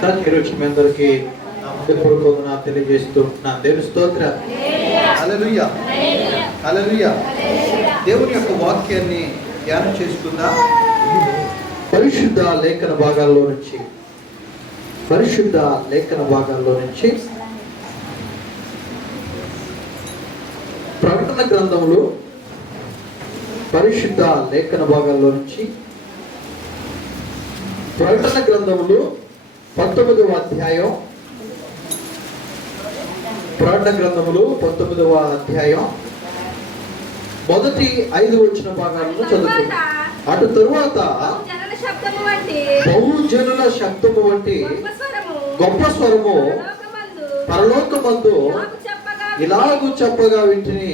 ఈరోజు మీ అందరికీ హృదయపూర్వకంగా తెలియజేస్తూ నా దేవుని స్తోత్ర. హల్లెలూయా, హల్లెలూయా. దేవుని యొక్క వాక్యాన్ని ధ్యానం చేసుకుందాం. పరిశుద్ధ లేఖన భాగాల్లో నుంచి ప్రకటన గ్రంథములు పరిశుద్ధ లేఖన భాగాల్లో నుంచి ప్రకటన గ్రంథములు 19వ అధ్యాయం, ప్రకటన గ్రంథములు 19వ అధ్యాయం మొదటి 5 వచ్చిన భాగాలను చదువుకుందాం. అటు తరువాత బహుజనుల శబ్దము వంటి గొప్ప స్వరము పరలోకమందు ఇలాగు చెప్పగా వింటిని,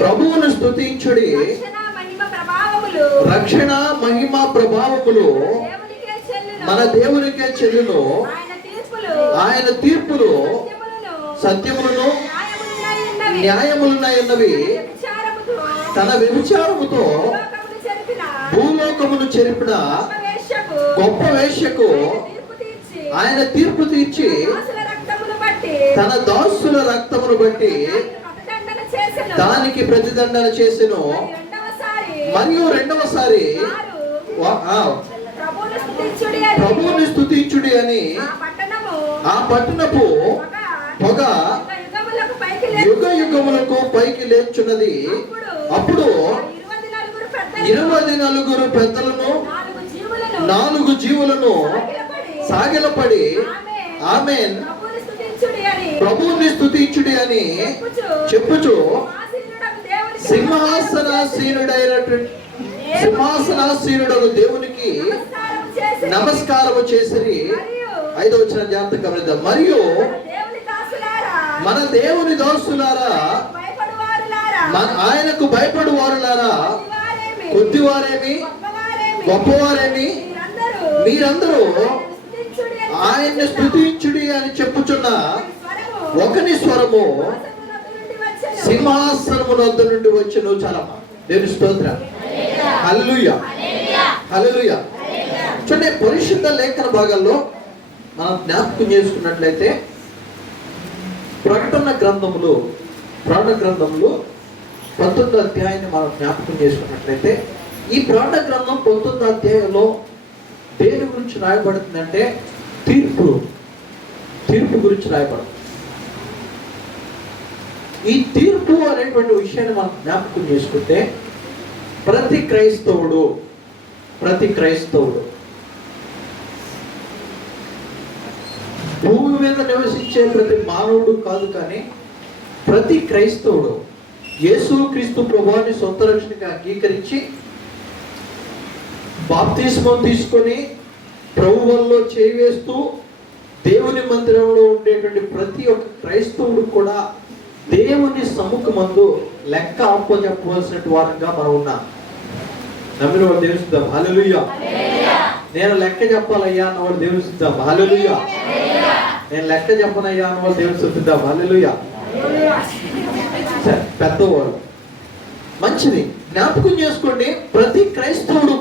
ప్రభువును స్తుతించుడి, రక్షణ మహిమ ప్రభావములు మన దేవునికే చెల్లును. ఆయన తీర్పులు సత్యములను న్యాయములున్నవి. తన వ్యభిచారముతో భూలోకమును చెరిపిన గొప్ప వేశ్యకు ఆయన తీర్పు తీర్చి తన దాసుల రక్తమును బట్టి దానికి ప్రతిదండన చేసెను. మరియు రెండవసారి ప్రభువుని స్తుతించుడి అని ఆ పట్టణపు పొగ యుగ యుగములకు పైకి లేచున్నది. అప్పుడు 24 పెద్దలను 4 జీవులను సాగిలపడి ఆమేన్ ప్రభువుని స్తుతించుడి అని చెప్పుచు సింహాసనాసీనుడగు దేవునికి నమస్కారము చేసిరి. 5వ వచనం జాగ్రత్తగా గమనిద్దాం. మరియు మన దేవుని దాసులారా, ఆయనకు భయపడు వారులారా, కొద్దివారేమి గొప్పవారేమి మీరందరూ ఆయన్ని స్తుతించుడి అని చెప్పుచున్న ఒకని స్వరము సింహాసనము వద్ద నుండి వచ్చును. చాలా దేవుని స్తోత్రం. హల్లెలూయా, హల్లెలూయా. చూడండి, పరిశుద్ధ లేఖన భాగాల్లో మనం జ్ఞాపకం చేసుకున్నట్లయితే ప్రకటన గ్రంథములు 19వ అధ్యాయాన్ని మనం జ్ఞాపకం చేసుకున్నట్లయితే ఈ ప్రకటన గ్రంథం 19వ అధ్యాయంలో దేని గురించి రాయబడుతుందంటే తీర్పు గురించి రాయబడుతుంది. ఈ తీర్పు అనేటువంటి విషయాన్ని మనం జ్ఞాపకం చేసుకుంటే ప్రతి క్రైస్తవుడు భూమి మీద నివసించే ప్రతి మానవుడు కాదు, కానీ ప్రతి క్రైస్తవుడు యేసుక్రీస్తు ప్రభువుని సొంత రక్షణగా అంగీకరించి బాప్తిస్మం తీసుకొని ప్రభువుల్లో చేయివేస్తూ దేవుని మందిరంలో ఉండేటువంటి ప్రతి ఒక్క క్రైస్తవుడు కూడా దేవుని సముఖమందు లెక్క అప్పచెప్పవలసిన వారంగా మనం ఉన్నాం. నమ్మిన వాడు దేవుని సిద్ధం. హల్లెలూయా. నేను లెక్క చెప్పాలయ్యా అన్నవాడు దేవుని సిద్ధం. హల్లెలూయా. నేను లెక్క చెప్పనయ్యా అన్నవాడు దేవుని సిద్ధం. హల్లెలూయా. పెద్దవాడు మంచిది. జ్ఞాపకం చేసుకోండి, ప్రతి క్రైస్తవుడు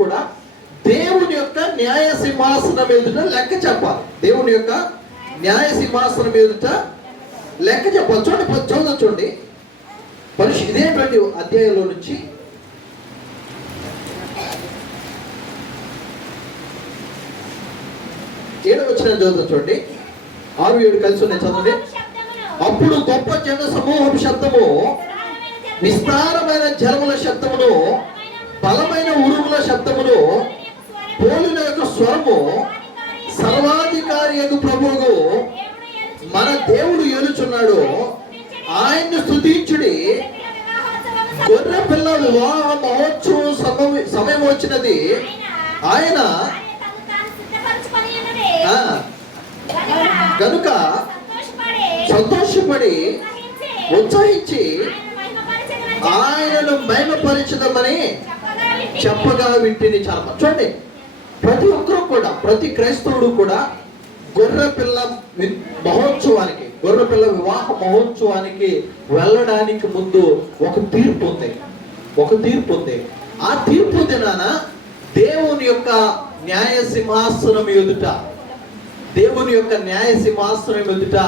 కూడా దేవుని యొక్క న్యాయ సింహాసనం ఎదుట లెక్క చెప్పాలి. దేవుని యొక్క న్యాయ సింహాసనం ఎదుట లెక్క చెప్పాలి. చూడండి ఇదేటువంటి అధ్యాయంలో నుంచి 7వ వచనం చూడండి. 6-7 కలిసి ఉన్నాయి, చదవండి. అప్పుడు గొప్ప జన సమూహపు శబ్దము, విస్తారమైన జలముల శబ్దమును, బలమైన ఉరుముల శబ్దమును పోలిన యొక్క స్వరము, సర్వాధికారి యొక్క ప్రభువు మన దేవుడు ఏలుచున్నాడు, ఆయన్ని స్తుతించుడి, గొర్రె పిల్ల వివాహ మహోత్సవం సమయం వచ్చినది, ఆయన కనుక సంతోషపడి ఉత్సాహించి ఆయనను మహిమపరచదమని చెప్పగా వింటిని. చాలా చూడండి, ప్రతి ఒక్కరూ కూడా, ప్రతి క్రైస్తవుడు కూడా గొర్రెపిల్ల వివాహ మహోత్సవానికి వెళ్ళడానికి ముందు ఒక తీర్పు ఉంది. ఆ తీర్పు దినాన దేవుని యొక్క న్యాయ సింహాసనం ఎదుట, దేవుని యొక్క న్యాయ సింహాసనం ఎదుట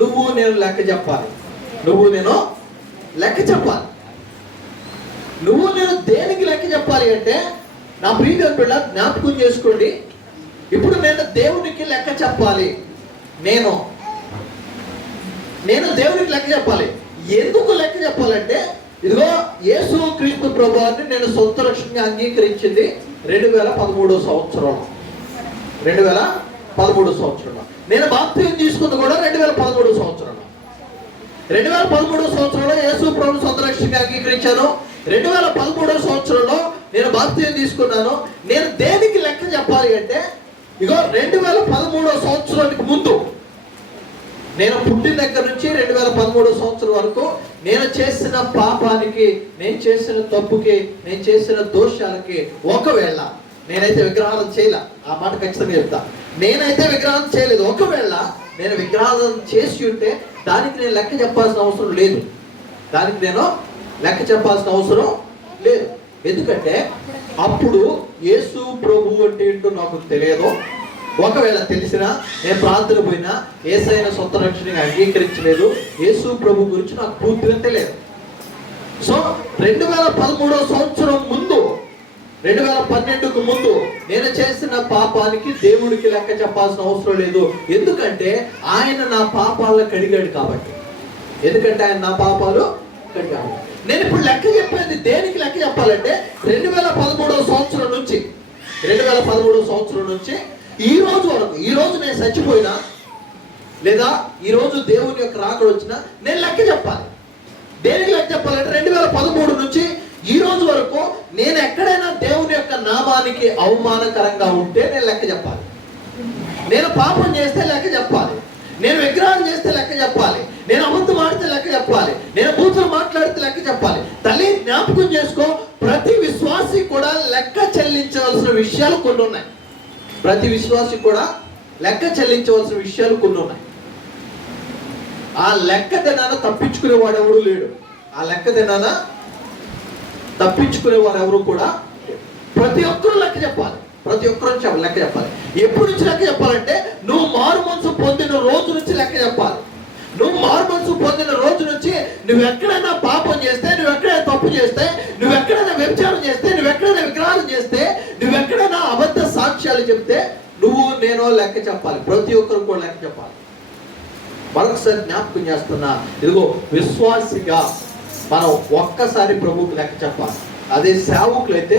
నువ్వు నేను లెక్క చెప్పాలి. నువ్వు నేను లెక్క చెప్పాలి. నువ్వు నేను దేనికి లెక్క చెప్పాలి అంటే, నా ప్రియ బిడ్డ జ్ఞాపకం చేసుకోండి, ఇప్పుడు నేను దేవునికి లెక్క చెప్పాలి. నేను దేవునికి లెక్క చెప్పాలి. ఎందుకు లెక్క చెప్పాలంటే, ఇదిగో యేసు క్రీస్తు ప్రభువుని నేను సొంత రక్షణగా అంగీకరించింది 2013 సంవత్సరం. 2013 సంవత్సరంలో నేను బాప్తిజం తీసుకుంది కూడా 2013 సంవత్సరంలో. 2013 సంవత్సరంలో యేసు ప్రభు సొంత రక్షణగా అంగీకరించాను. 2013 సంవత్సరంలో నేను బాప్తిజం తీసుకున్నాను. నేను దేనికి లెక్క చెప్పాలి అంటే, ఇగో 2013 సంవత్సరానికి ముందు, నేను పుట్టిన దగ్గర నుంచి 2013 సంవత్సరం వరకు నేను చేసిన పాపానికి, నేను చేసిన తప్పుకి, నేను చేసిన దోషాలకి, ఒకవేళ నేనైతే విగ్రహాలను చేయలే, ఆ మాట ఖచ్చితంగా చెప్తా, నేనైతే విగ్రహాలు చేయలేదు. ఒకవేళ నేను విగ్రహాలను చేసి ఉంటే దానికి నేను లెక్క చెప్పాల్సిన అవసరం లేదు. దానికి నేను లెక్క చెప్పాల్సిన అవసరం లేదు. ఎందుకంటే అప్పుడు యేసు ప్రభు అంటే ఏంటో నాకు తెలియదు. ఒకవేళ తెలిసినా, నేను ప్రార్థన పోయినా, యేసయ్యను సొంత రక్షణగా అంగీకరించలేదు, యేసు ప్రభు గురించి నాకు పూర్తిగా తెలియదు. సో 2013 సంవత్సరం ముందు, 2012కు ముందు నేను చేసిన పాపానికి దేవుడికి లెక్క చెప్పాల్సిన అవసరం లేదు. ఎందుకంటే ఆయన నా పాపాలను కడిగాడు కాబట్టి. నేను ఇప్పుడు లెక్క చెప్పేది దేనికి లెక్క చెప్పాలంటే, 2013 సంవత్సరం నుంచి, 2013 సంవత్సరం నుంచి ఈ రోజు వరకు, ఈ రోజు నేను చచ్చిపోయినా లేదా ఈ రోజు దేవుని యొక్క రాకడ వచ్చినా నేను లెక్క చెప్పాలి. దేనికి లెక్క చెప్పాలంటే, 2013 నుంచి ఈ రోజు వరకు నేను ఎక్కడైనా దేవుని యొక్క నామానికి అవమానకరంగా ఉంటే నేను లెక్క చెప్పాలి. నేను పాపం చేస్తే లెక్క చెప్పాలి. నేను విగ్రహాలు చేస్తే లెక్క చెప్పాలి. నేను అబద్ధం ఆడితే లెక్క చెప్పాలి. నేను బూతులు మాట్లాడితే లెక్క చెప్పాలి. తల్లి జ్ఞాపకం చేసుకో, ప్రతి విశ్వాసి కూడా లెక్క చెల్లించవలసిన విషయాలు కొన్ని ఉన్నాయి. ప్రతి విశ్వాసి కూడా లెక్క చెల్లించవలసిన విషయాలు కొన్ని ఉన్నాయి. ఆ లెక్క దినాన తప్పించుకునేవాడు ఎవరు లేడు. ఆ లెక్క దినాన తప్పించుకునేవారు ఎవరు కూడా. ప్రతి ఒక్కరూ లెక్క చెప్పాలి. ప్రతి ఒక్కరూ లెక్క చెప్పాలి. ఎప్పటి నుంచి లెక్క చెప్పాలంటే, నువ్వు మారు మనసు పొందిన రోజు నుంచి లెక్క చెప్పాలి. నువ్వు మారు మనసు పొందిన రోజు నుంచి నువ్వు ఎక్కడైనా పాపం చేస్తే, నువ్వు ఎక్కడైనా తప్పు చేస్తే, నువ్వు ఎక్కడైనా వ్యభిచారం చేస్తే, నువ్వు ఎక్కడైనా విగ్రహాలు చేస్తే, నువ్వు ఎక్కడైనా అబద్ధ సాక్ష్యాలు చెప్తే నువ్వు నేను లెక్క చెప్పాలి. ప్రతి ఒక్కరు కూడా లెక్క చెప్పాలి. మరొకసారి జ్ఞాపకం చేస్తున్నా, ఇదిగో విశ్వాసిగా మనం ఒక్కసారి ప్రభువుకి లెక్క చెప్పాలి. అదే సేవకులైతే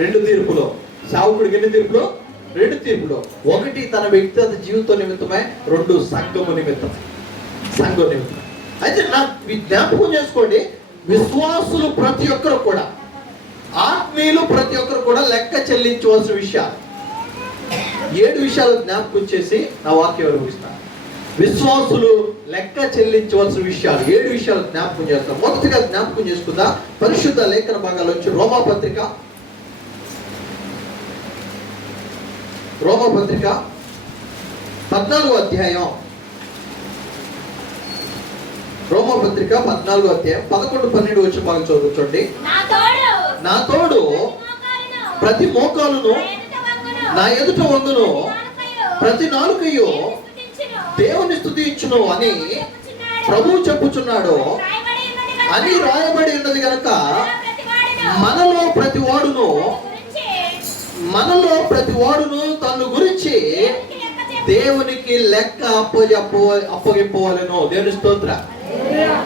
2 తీర్పులు. సేవకుడికి ఎన్ని తీర్పులు? 2 తీర్పులు. 1 తన వ్యక్తిగత జీవితం నిమిత్తమే, 2 సంఘము నిమిత్తం. అయితే నా జ్ఞాపకం చేసుకోండి, విశ్వాసులు ప్రతి ఒక్కరు కూడా, ఆత్మీయులు ప్రతి ఒక్కరు కూడా లెక్క చెల్లించవలసిన విషయాలు 7 విషయాలు జ్ఞాపకం చేసి నా వాక్యం ముగిస్తాను. విశ్వాసులు లెక్క చెల్లించవలసిన విషయాలు 7 విషయాలు జ్ఞాపకం చేస్తాం. మొదటిగా జ్ఞాపకం చేసుకుందా, పరిశుద్ధ లేఖన భాగాలు వచ్చి రోమాపత్రిక 14వ అధ్యాయం. రోమాపత్రిక 14వ అధ్యాయం 11-12 వచ్చి బాగా చదువుకోండి. నా తోడు ప్రతి మోకాలును నా ఎదుట వంగును, ప్రతి నాలుకయు దేవుని స్తుతించును అని ప్రభువు చెప్పుచున్నాడు అని రాయబడి ఉన్నది కనుక, మనలో ప్రతి వాడును తన గురించి దేవునికి లెక్క అప్పగింపవలెను. దేవుని స్తోత్ర.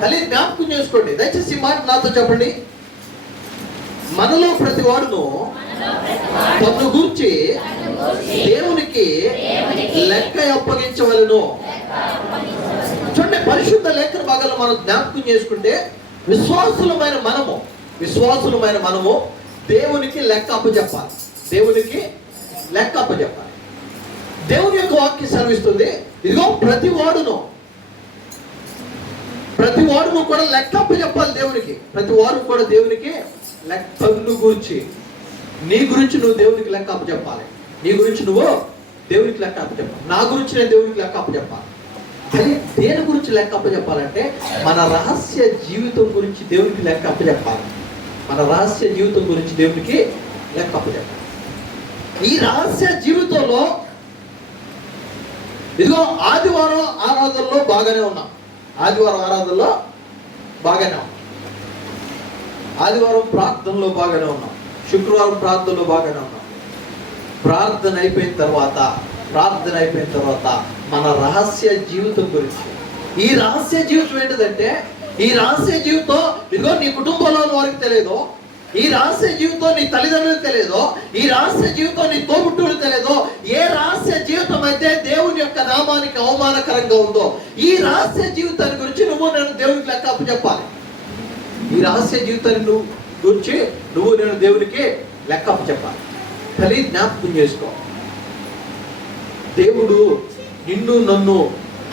తల్లి జ్ఞాపకం చేసుకోండి, దయచేసి మాట నాతో చెప్పండి. మనలో ప్రతి వాడును తన గురించి దేవునికి లెక్క అప్పగించవలెను. చూడండి, పరిశుద్ధ లేఖన భాగాలు మనం జ్ఞాపకం చేసుకుంటే, విశ్వాసులమైన మనము దేవునికి లెక్క అప్పచెప్పాలి. దేవునికి లెక్క అప్పచెప్పాలి. దేవుని యొక్క వాక్యం సెలవిస్తుంది, ఇదిగో ప్రతి వాడును కూడా లెక్క అప్పచెప్పాలి దేవునికి. ప్రతి వారు కూడా దేవునికి లెక్కను గురించి, నీ గురించి నువ్వు దేవునికి లెక్క అప్పచెప్పాలి. నీ గురించి నువ్వు దేవునికి లెక్క అప్పచెప్పాలి. నా గురించి నేను దేవునికి లెక్క అప్పచెప్పాలి. కానీ దేని గురించి లెక్క అప్పచెప్పాలంటే, మన రహస్య జీవితం గురించి దేవునికి లెక్క అప్పచెప్పాలి. మన రహస్య జీవితం గురించి దేవునికి లెక్క అప్పచెప్పాలి. ఈ రహస్య జీవితంలో ఇదిగో ఆదివారం ఆరాధనలో బాగానే ఉన్నాం, ఆదివారం ఆరాధనలో బాగానే ఉన్నాం, ఆదివారం ప్రార్థనలో బాగానే ఉన్నాం, శుక్రవారం ప్రార్థనలో బాగానే ఉన్నాం. ప్రార్థన అయిపోయిన తర్వాత మన రహస్య జీవితం గురించి, ఈ రహస్య జీవితం ఏంటిదంటే, ఈ రహస్య జీవితం ఇదిగో నీ కుటుంబంలో వారికి తెలియదు, ఈ రహస్య జీవితం నీ తల్లిదండ్రులకు తెలియదు, ఈ రహస్య జీవితం నీ తోబుట్టువులకు తెలియదు. ఏ రహస్య జీవితం అయితే దేవుని యొక్క నామానికి అవమానకరంగా ఉందో ఈ రహస్య జీవితాన్ని గురించి నేను దేవునికి లెక్క అప్పచెప్పాలి. ఈ రహస్య జీవితాన్ని గురించి నేను దేవునికి లెక్క అప్పచెప్పాలి. తల్లి జ్ఞాపకం చేసుకో, దేవుడు నిన్ను నన్ను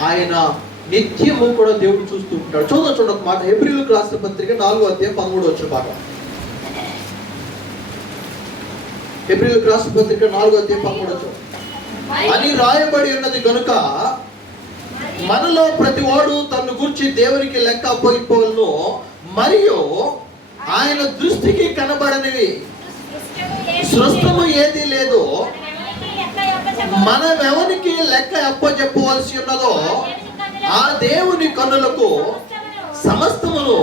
ఆయన నిత్యము కూడా దేవుడు చూస్తూ ఉంటాడు. చూడండి ఒక మాట, హెబ్రీయులకు రాసిన పత్రిక 4:13 భాగం. హెబ్రీయులకు రాసిన పత్రిక 4:13 అని రాయబడి ఉన్నది కనుక మనలో ప్రతి వాడు తన గురించి దేవునికి లెక్క అప్పగిపోవలను, మరియు ఆయన దృష్టికి కనబడనివి సృష్టము ఏది లేదు. మనం ఎవరికి లెక్క అప్పచెప్పవలసి ఉన్నదో ఆ దేవుని కన్నులకు సమస్తమును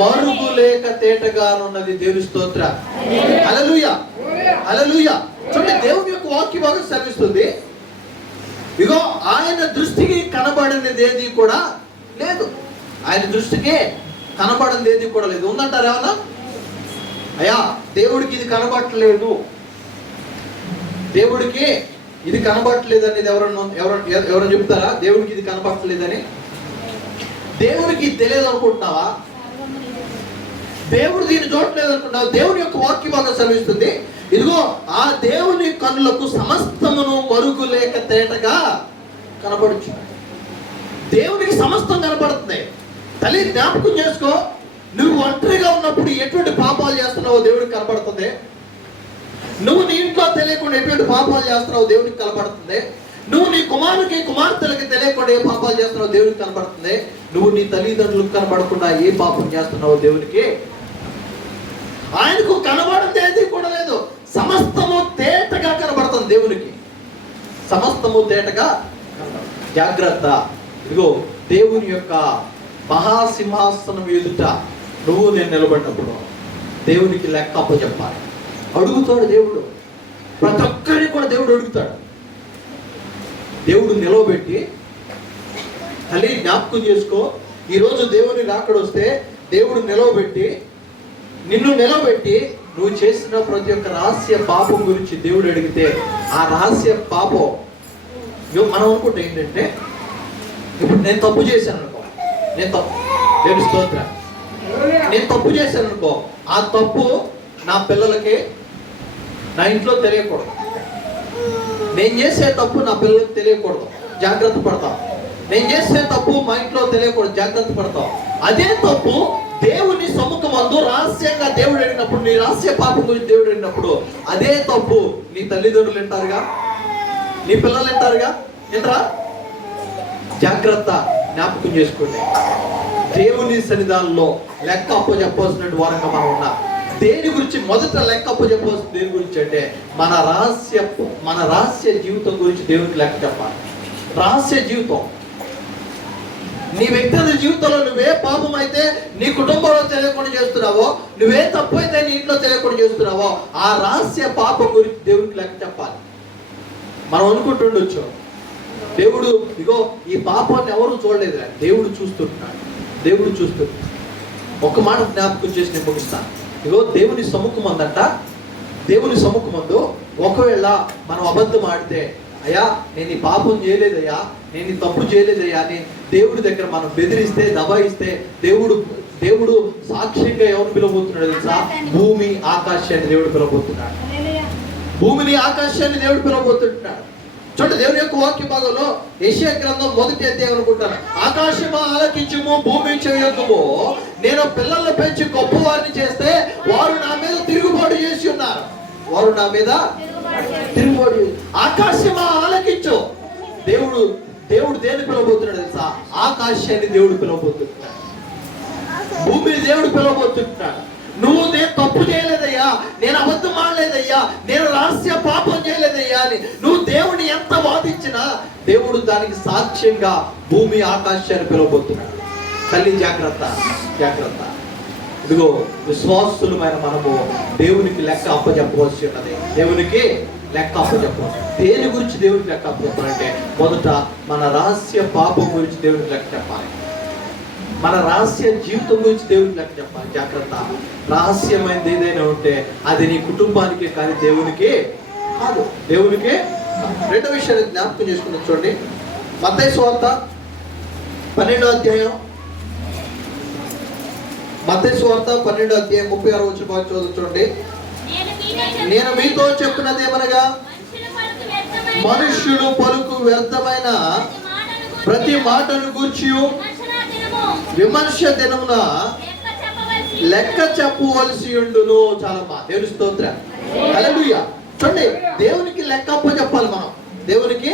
మరుగు లేక తేటగానున్నది. దేవుని స్తోత్ర. హల్లెలూయా, హల్లెలూయా. చూడండి, దేవుని యొక్క వాక్య భాగం సెలవిస్తుంది, ఇగో ఆయన దృష్టికి కనబడినది ఏది కూడా లేదు. ఆయన దృష్టికి కనబడినది ఏది కూడా లేదు. ఉందంటారు ఏమన్నా? అయ్యా దేవుడికి ఇది కనబడట్లేదు, దేవుడికి ఇది కనబడట్లేదు అనేది ఎవరైనా చెప్తారా? దేవుడికి ఇది కనబడట్లేదని. దేవుడికి ఇది తెలియదు అనుకుంటున్నావా? దేవుడు దీన్ని చూడట్లేదు అనుకుంటున్నావా? దేవుని యొక్క వాక్య భాగం సెలవిస్తుంది, ఇదిగో ఆ దేవుని కన్నులకు సమస్తమును మరుగు లేక తేటగా కనబడుచు. దేవునికి సమస్తం కనబడుతుంది. తల్లి జ్ఞాపకం చేసుకో, నువ్వు ఒంటరిగా ఉన్నప్పుడు ఎటువంటి పాపాలు చేస్తున్నావో దేవుడికి కనబడుతుంది. నువ్వు నీ ఇంట్లో తెలియకుండా ఎటువంటి పాపాలు చేస్తున్నావో దేవుడికి కనబడుతుంది. నువ్వు నీ కుమార్తెలకి తెలియకుండా ఏ పాపాలు చేస్తున్నావో దేవుడికి కనబడుతుంది. నువ్వు నీ తల్లిదండ్రులకు కనబడకుండా ఏ పాపం చేస్తున్నావో దేవుడికి, ఆయనకు కనబడింది ఏది కూడా లేదు. సమస్తము తేటగా కనబడుతుంది దేవునికి, సమస్తము తేటగా కనబడుతుంది. జాగ్రత్త, ఇదిగో దేవుని యొక్క మహాసింహాసనం ఎదుట నువ్వు నేను నిలబడినప్పుడు దేవునికి లెక్క అప్పచెప్పాలి. అడుగుతాడు దేవుడు, ప్రతి ఒక్కరిని కూడా దేవుడు అడుగుతాడు. దేవుడు నిలవబెట్టి, తల్లి జ్ఞాపకం చేసుకో, ఈరోజు దేవుని రాకడ వస్తే దేవుడు నిలవబెట్టి, నిన్ను నిలవబెట్టి నువ్వు చేసిన ప్రతి ఒక్క రహస్య పాపం గురించి దేవుడు అడిగితే, ఆ రహస్య పాపం మనం అనుకుంటే ఏంటంటే, ఇప్పుడు నేను తప్పు చేశాను అనుకో, నేను తప్పు చేశాను అనుకో, ఆ తప్పు నా పిల్లలకి నా ఇంట్లో తెలియకూడదు. నేను చేసే తప్పు నా పిల్లలకి తెలియకూడదు, జాగ్రత్త పడతాం. నేను చేసే తప్పు మా ఇంట్లో తెలియకూడదు, జాగ్రత్త పడతాం. అదే తప్పు దేవుని సముఖమందు రహస్యంగా దేవుడు అడిగినప్పుడు, నీ రహస్య పాపం గురించి దేవుడు అడిగినప్పుడు, అదే తప్పు నీ తల్లిదండ్రులు వింటారుగా, నీ పిల్లలు వింటారుగా, ఏంట్రా? జాగ్రత్త, జ్ఞాపకం చేసుకోండి. దేవుని సన్నిధానంలో లెక్క అప్పచెప్పాల్సిన వారంగా మనం ఉన్నాం. దేని గురించి మొదట లెక్క అప్పచెప్పాల్సిన దేని గురించి అంటే మన రహస్య జీవితం గురించి దేవునికి లెక్క చెప్పాలి. రహస్య జీవితం, నీ వ్యక్తిగత జీవితంలో నువ్వే పాపం అయితే నీ కుటుంబంలో తెలియకుండా చేస్తున్నావో, నువ్వే తప్పు అయితే నీ ఇంట్లో తెలియకుండా చేస్తున్నావో, ఆ రహస్య పాపం గురించి దేవునికి లెక్క చెప్పాలి. మనం అనుకుంటుండొచ్చు, దేవుడు ఇగో ఈ పాపాన్ని ఎవరు చూడలేదు, దేవుడు చూస్తుంటున్నాడు, దేవుడు చూస్తుంటున్నాడు. ఒక మాట జ్ఞాపకం చేసి నేను ముగిస్తాను. ఇగో దేవుని సముఖమందంట, దేవుని సముఖమందు ఒకవేళ మనం అబద్ధం ఆడితే, అయ్యా నేను ఈ పాపం చేయలేదయ్యా, నేను ఈ తప్పు చేయలేదయ్యా అని దేవుడి దగ్గర మనం బెదిరిస్తే, దబాయిస్తే, దేవుడు సాక్ష్యంగా ఎవరు పిలవబోతున్నాడు తెలుసా? భూమి ఆకాశాన్ని దేవుడు పిలవబోతున్నాడు. భూమిని ఆకాశాన్ని దేవుడు పిలవబోతున్నాడు. చూడండి, దేవుని యొక్క వాక్య భాగంలో యెషయా గ్రంథం 1వ అధ్యాయం అనుకుంటాను, ఆకాశమా ఆలకించుము, భూమి చెవియొగ్గుము, నేను పిల్లలను పెంచి గొప్పవారిని చేస్తే వారు నా మీద తిరుగుబాటు చేసి ఉన్నారు. వారు నా మీద తిరుగుబాటు. ఆకాశమా ఆలకించు. దేవుడు దేని పిలవబోతున్నాడు తెలుసా? ఆకాశాన్ని దేవుడు పిలవబోతున్నాడు, భూమిని దేవుడు పిలవబోతున్నాడు. నేను తప్పు చేయలేదయ్యా, నేను అబద్ధం ఆడలేదయ్యా, నేను రహస్య పాపం చేయలేదయ్యా అని నువ్వు దేవుని ఎంత వాదించినా దేవుడు దానికి సాక్ష్యంగా భూమి ఆకాశాన్ని పిలవబోతున్నాడు. తల్లి జాగ్రత్త, జాగ్రత్త. ఇదిగో విశ్వాసులమైన మనము దేవునికి లెక్క అప్పచెప్పవలసి ఉన్నది. దేవునికి లెక్క అప్పచెప్పవచ్చు. దేని గురించి దేవునికి లెక్క అప్పచెప్పాలంటే మొదట మన రహస్య పాపం గురించి దేవునికి లెక్క చెప్పాలి. మన రహస్య జీవితం గురించి దేవునికి లెక్క చెప్పాలి. జాగ్రత్త. రహస్యమైనది ఏదైనా ఉంటే అది నీ కుటుంబానికి కానీ దేవునికి కాదు. దేవునికి. రెండో విషయాన్ని జ్ఞాపకం చేసుకుని చూడండి. మత్తయి సువార్త 12వ అధ్యాయం, మత్తయి సువార్త 12వ అధ్యాయం 36వ వచనం చదువుకోండి. నేను మీతో చెప్పినది ఏమనగా మనుష్యులు పలుకు వ్యర్థమైన ప్రతి మాటను గూర్చి విమర్శ దినమున లెక్క చెప్పవలసి ఉండును. చాలా దేవుని స్తోత్రం. హల్లెలూయా. చూడండి, దేవునికి లెక్క అప్ప చెప్పాలి. మనం దేవునికి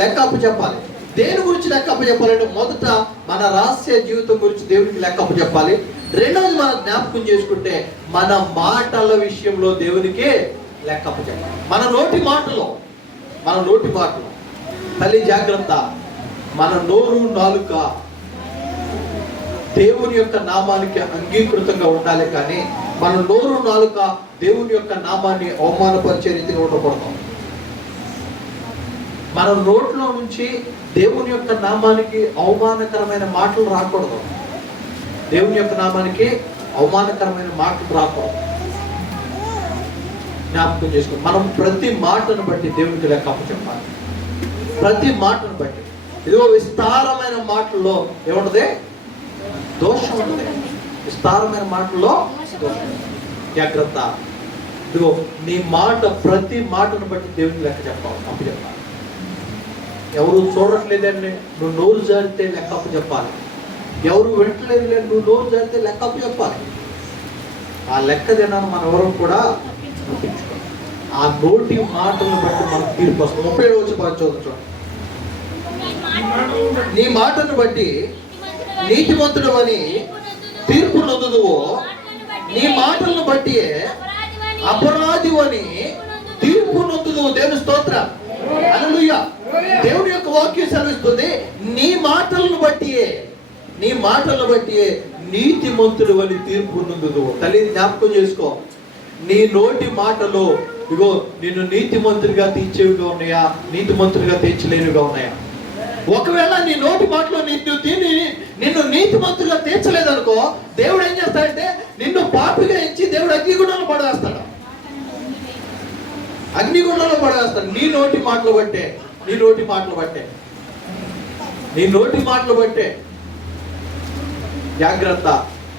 లెక్క అప్ప చెప్పాలి. దేని గురించి లెక్క అప్ప చెప్పాలంటే మొదట మన రహస్య జీవితం గురించి దేవునికి లెక్క అప్ప చెప్పాలి. రెండవది మనం జ్ఞాపకం చేసుకుంటే మన మాటల విషయంలో దేవునికి లెక్క అప్ప చెప్పాలి. మన నోటి మాటలో తల్లి జాగ్రత్త. మన నోరు నాలుక దేవుని యొక్క నామానికి అంగీకృతంగా ఉండాలి. కానీ మన నోరు నాలుక దేవుని యొక్క నామాన్ని అవమానపరిచే రీతిగా ఉండకూడదు. మన నోట్లో నుంచి దేవుని యొక్క నామానికి అవమానకరమైన మాటలు రాకూడదు. దేవుని యొక్క నామానికి అవమానకరమైన మాటలు రాకూడదు. జ్ఞాపకం చేసుకోండి. మనం ప్రతి మాటను బట్టి దేవునికి లెక్క అప్పచెప్పాలి. ప్రతి మాటను బట్టి. ఇదిగో విస్తారమైన మాటల్లో ఏముంటది? దోషం ఉంటుంది. విస్తారమైన మాటల్లో జాగ్రత్త. ఇదిగో నీ మాట, ప్రతి మాటను బట్టి దేవునికి లెక్క చెప్పాలి, అప్పు చెప్పాలి. ఎవరు చూడట్లేదండి, నువ్వు నోరు జారితే లెక్క అప్పు చెప్పాలి. ఎవరు వింటలేదు, నువ్వు నోరు జారితే లెక్క అప్పు చెప్పాలి. ఆ లెక్క తినాలని మనం ఎవరు కూడా ఆ నోటి మాటలను బట్టి మనకు తీర్పు వస్తుంది. 37వ వచనం చదువుతాం. నీ మాటను బట్టి నీతిమంతుడు అని తీర్పు నొందుదువో, నీ మాటలను బట్టి అపరాధి అని తీర్పు నొందుదువు. దేవుని స్తోత్రం. హల్లెలూయా. దేవుని యొక్క వాక్యం సెలవిస్తుంది, నీ మాటలను బట్టి నీతిమంతుడు అని తీర్పు నొందుదువు. తల్లి జ్ఞాపకం చేసుకో. నీ నోటి మాటలు ఇగో నిన్ను నీతిమంతుడిగా తీర్చేవిగా ఉన్నాయా, నీతిమంతుడిగా తీర్చలేనివిగా ఉన్నాయా? ఒకవేళ నీ నోటి మాటలో నిన్ను నీతిమంతులుగా తీర్చలేదనుకో, దేవుడు ఏం చేస్తాడంటే నిన్ను పాపిగా ఎంచి దేవుడు అగ్నిగుండంలో పడవేస్తాడు. నీ నోటి మాటలు బట్టే జాగ్రత్త.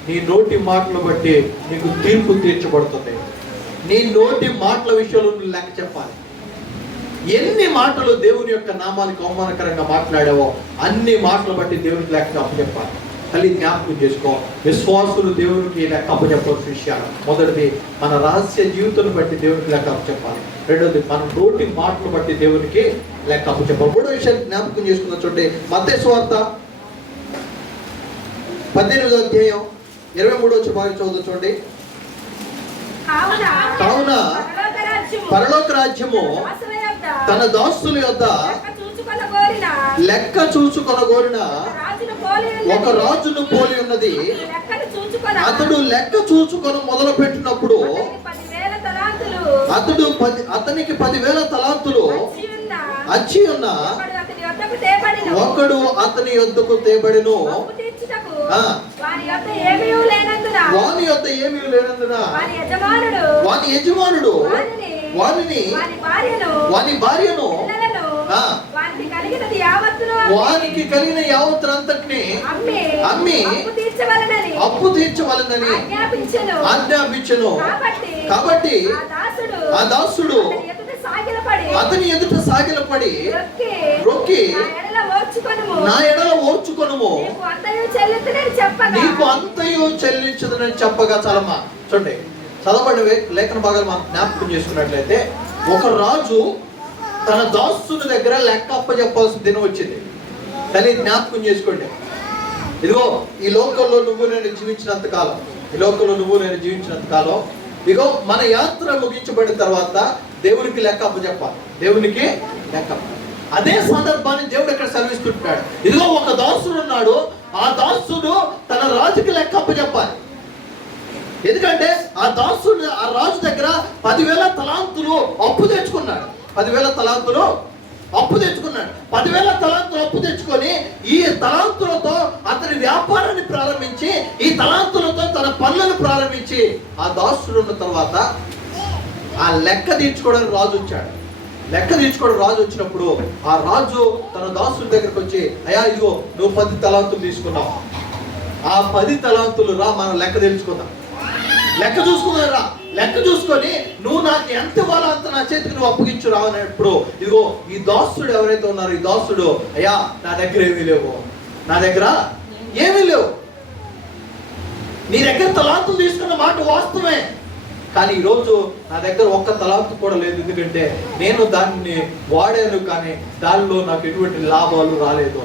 నీ నోటి మాటలు బట్టి నీకు తీర్పు తీర్చబడుతుంది. నీ నోటి మాటల విషయంలో నువ్వు లెక్క చెప్పాలి. ఎన్ని మాటలు దేవుని యొక్క నామానికి అవమానకరంగా మాట్లాడావో అన్ని మాటలు బట్టి దేవునికి లెక్క అప్పచెప్పాలి. తల్లి జ్ఞాపకం చేసుకో. విశ్వాసులు దేవునికి లెక్క అప్పచెప్పాల్సిన విషయాలు. మొదటిది మన రహస్య జీవితాన్ని బట్టి దేవునికి లెక్క అప్పచెప్పాలి. రెండోది మన నోటి మాటలు బట్టి దేవునికి లెక్క అప్పచెప్పాలి. మూడో విషయాన్ని జ్ఞాపకం చేసుకున్న చూడండి. మత్తయి సువార్త 18వ అధ్యాయం 23వ వచనం చదువుకోండి. కావున పరలోక రాజ్యము తన దాసుల యొద్ద లెక్క చూచుకొనగోరిన ఒక రాజును పోలి ఉన్నది. అతడు లెక్క చూచుకొని మొదలు పెట్టినప్పుడు అతనికి 10,000 తలాంతులు అచ్చి ఉన్న ఒకడు అతని యొద్దకు తేబడెను. వాని యొద్ద ఏమీ లేనందున వాని యజమానుడు వాని భార్యను వానికి కలిగిన యావత్తునంతటిని అమ్మి అప్పు తీర్చవలనని ఆజ్ఞాపించెను. కాబట్టి ఆ దాసుడు అతని ఎదుట సాగిలపడి రొక్కి, నా ఎడల ఓర్చుకొనుము, నీకు అంతయు చెల్లించదనని చెప్పగా. చాలమ్మా చూడండి, చదవబడిన లేఖన భాగాలు మనం జ్ఞాపకం చేసుకున్నట్లయితే, ఒక రాజు తన దాసుని దగ్గర లెక్క అప్పచెప్పాల్సిన దినం వచ్చింది. తల్లి జ్ఞాపకం చేసుకోండి. ఇదిగో ఈ లోకంలో నువ్వు నేను జీవించినంత కాలం ఈ లోకంలో నువ్వు నేను జీవించినంత కాలం ఇగో మన యాత్ర ముగించబడిన తర్వాత దేవునికి లెక్క అప్పచెప్పాలి. దేవునికి లెక్క. అదే సందర్భాన్ని దేవుడు ఇక్కడ సెలవిస్తుంటాడు. ఇదిగో ఒక దాసుడు ఉన్నాడు, ఆ దాసుడు తన రాజుకి లెక్క అప్పచెప్పాలి. ఎందుకంటే ఆ రాజు దగ్గర 10,000 తలాంతులు అప్పు తెచ్చుకున్నాడు. 10,000 తలాంతులు అప్పు తెచ్చుకున్నాడు. 10,000 తలాంతులు అప్పు తెచ్చుకొని ఈ తలాంతులతో అతని వ్యాపారాన్ని ప్రారంభించి, ఈ తలాంతులతో తన పనులను ప్రారంభించి, ఆ దాసుడు ఉన్న తర్వాత ఆ లెక్క తీర్చుకోవడానికి రాజు వచ్చాడు. లెక్క తీర్చుకోవడం రాజు వచ్చినప్పుడు ఆ రాజు తన దాసుడి దగ్గరకు వచ్చి, అయ్యా ఇదిగో నువ్వు 10 తలాంతులు తీసుకున్నావు, ఆ 10 తలాంతులు రా మనం లెక్క తెలుసుకుందాం, లెక్క చూసుకుందాం రా, లెక్క చూసుకొని నువ్వు నాకు ఎంత ఇవ్వాలో అంత నా చేతికి నువ్వు అప్పగించు రా అన్నప్పుడు, ఇదిగో ఈ దాసుడు ఎవరైతే ఉన్నారో ఈ దాసుడు, అయ్యా నా దగ్గర ఏమీ లేవు, నా దగ్గర ఏమీ లేవు, నీ దగ్గర తలాంతులు తీసుకున్న మాట వాస్తవమే, కానీ ఈరోజు నా దగ్గర ఒక్క తలాంతు కూడా లేదు. ఎందుకంటే నేను దాన్ని వాడాను, కానీ దానిలో నాకు ఎటువంటి లాభాలు రాలేదు,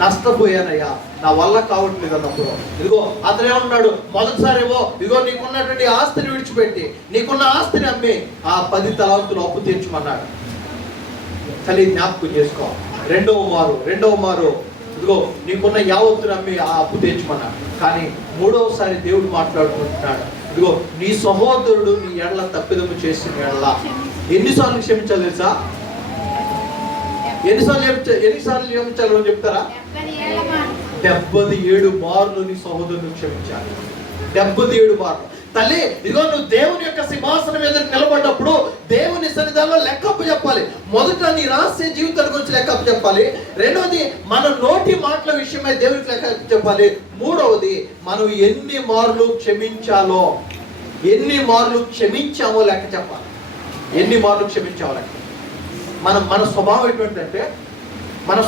నష్టపోయానయ్యా, నా వల్ల కావట్లేదు అన్నప్పుడు ఇదిగో అతను ఏమన్నాడు, మొదటిసారేమో ఇదిగో నీకున్నటువంటి ఆస్తిని విడిచిపెట్టి నీకున్న ఆస్తిని అమ్మి ఆ 10 తలాంతులు అప్పు తీర్చమన్నాడు. కానీ జ్ఞాపకం చేసుకో, రెండవ మారు ఇదిగో నీకున్న యావత్తుని అమ్మి ఆ అప్పు తీర్చమన్నాడు. కానీ మూడవసారి దేవుడు మాట్లాడుకుంటున్నాడు, ఇదిగో నీ సహోదరుడు నీ ఎడల తప్పిదము చేసిన ఎడల ఎన్నిసార్లు క్షమించాలి తెలుసా? ఎన్నిసార్లు క్షమించాలి అని చెప్తారా? 77 మార్లు నీ సహోదరుని క్షమించాలి. 77 మార్లు. తల్లి ఇదిగో నువ్వు దేవుని యొక్క సింహాసనం మీద నిలబడ్డప్పుడు దేవుని సన్నిధానంలో లెక్కప్పు చెప్పాలి. మొదట నీ రహస్య జీవితాల గురించి లెక్కప్పు చెప్పాలి. రెండవది మన నోటి మాటల విషయమై దేవునికి లెక్క చెప్పాలి. మూడవది మనం ఎన్ని మార్లు క్షమించామో లెక్క చెప్పాలి. ఎన్ని మార్లు క్షమించామో లెక్క. మన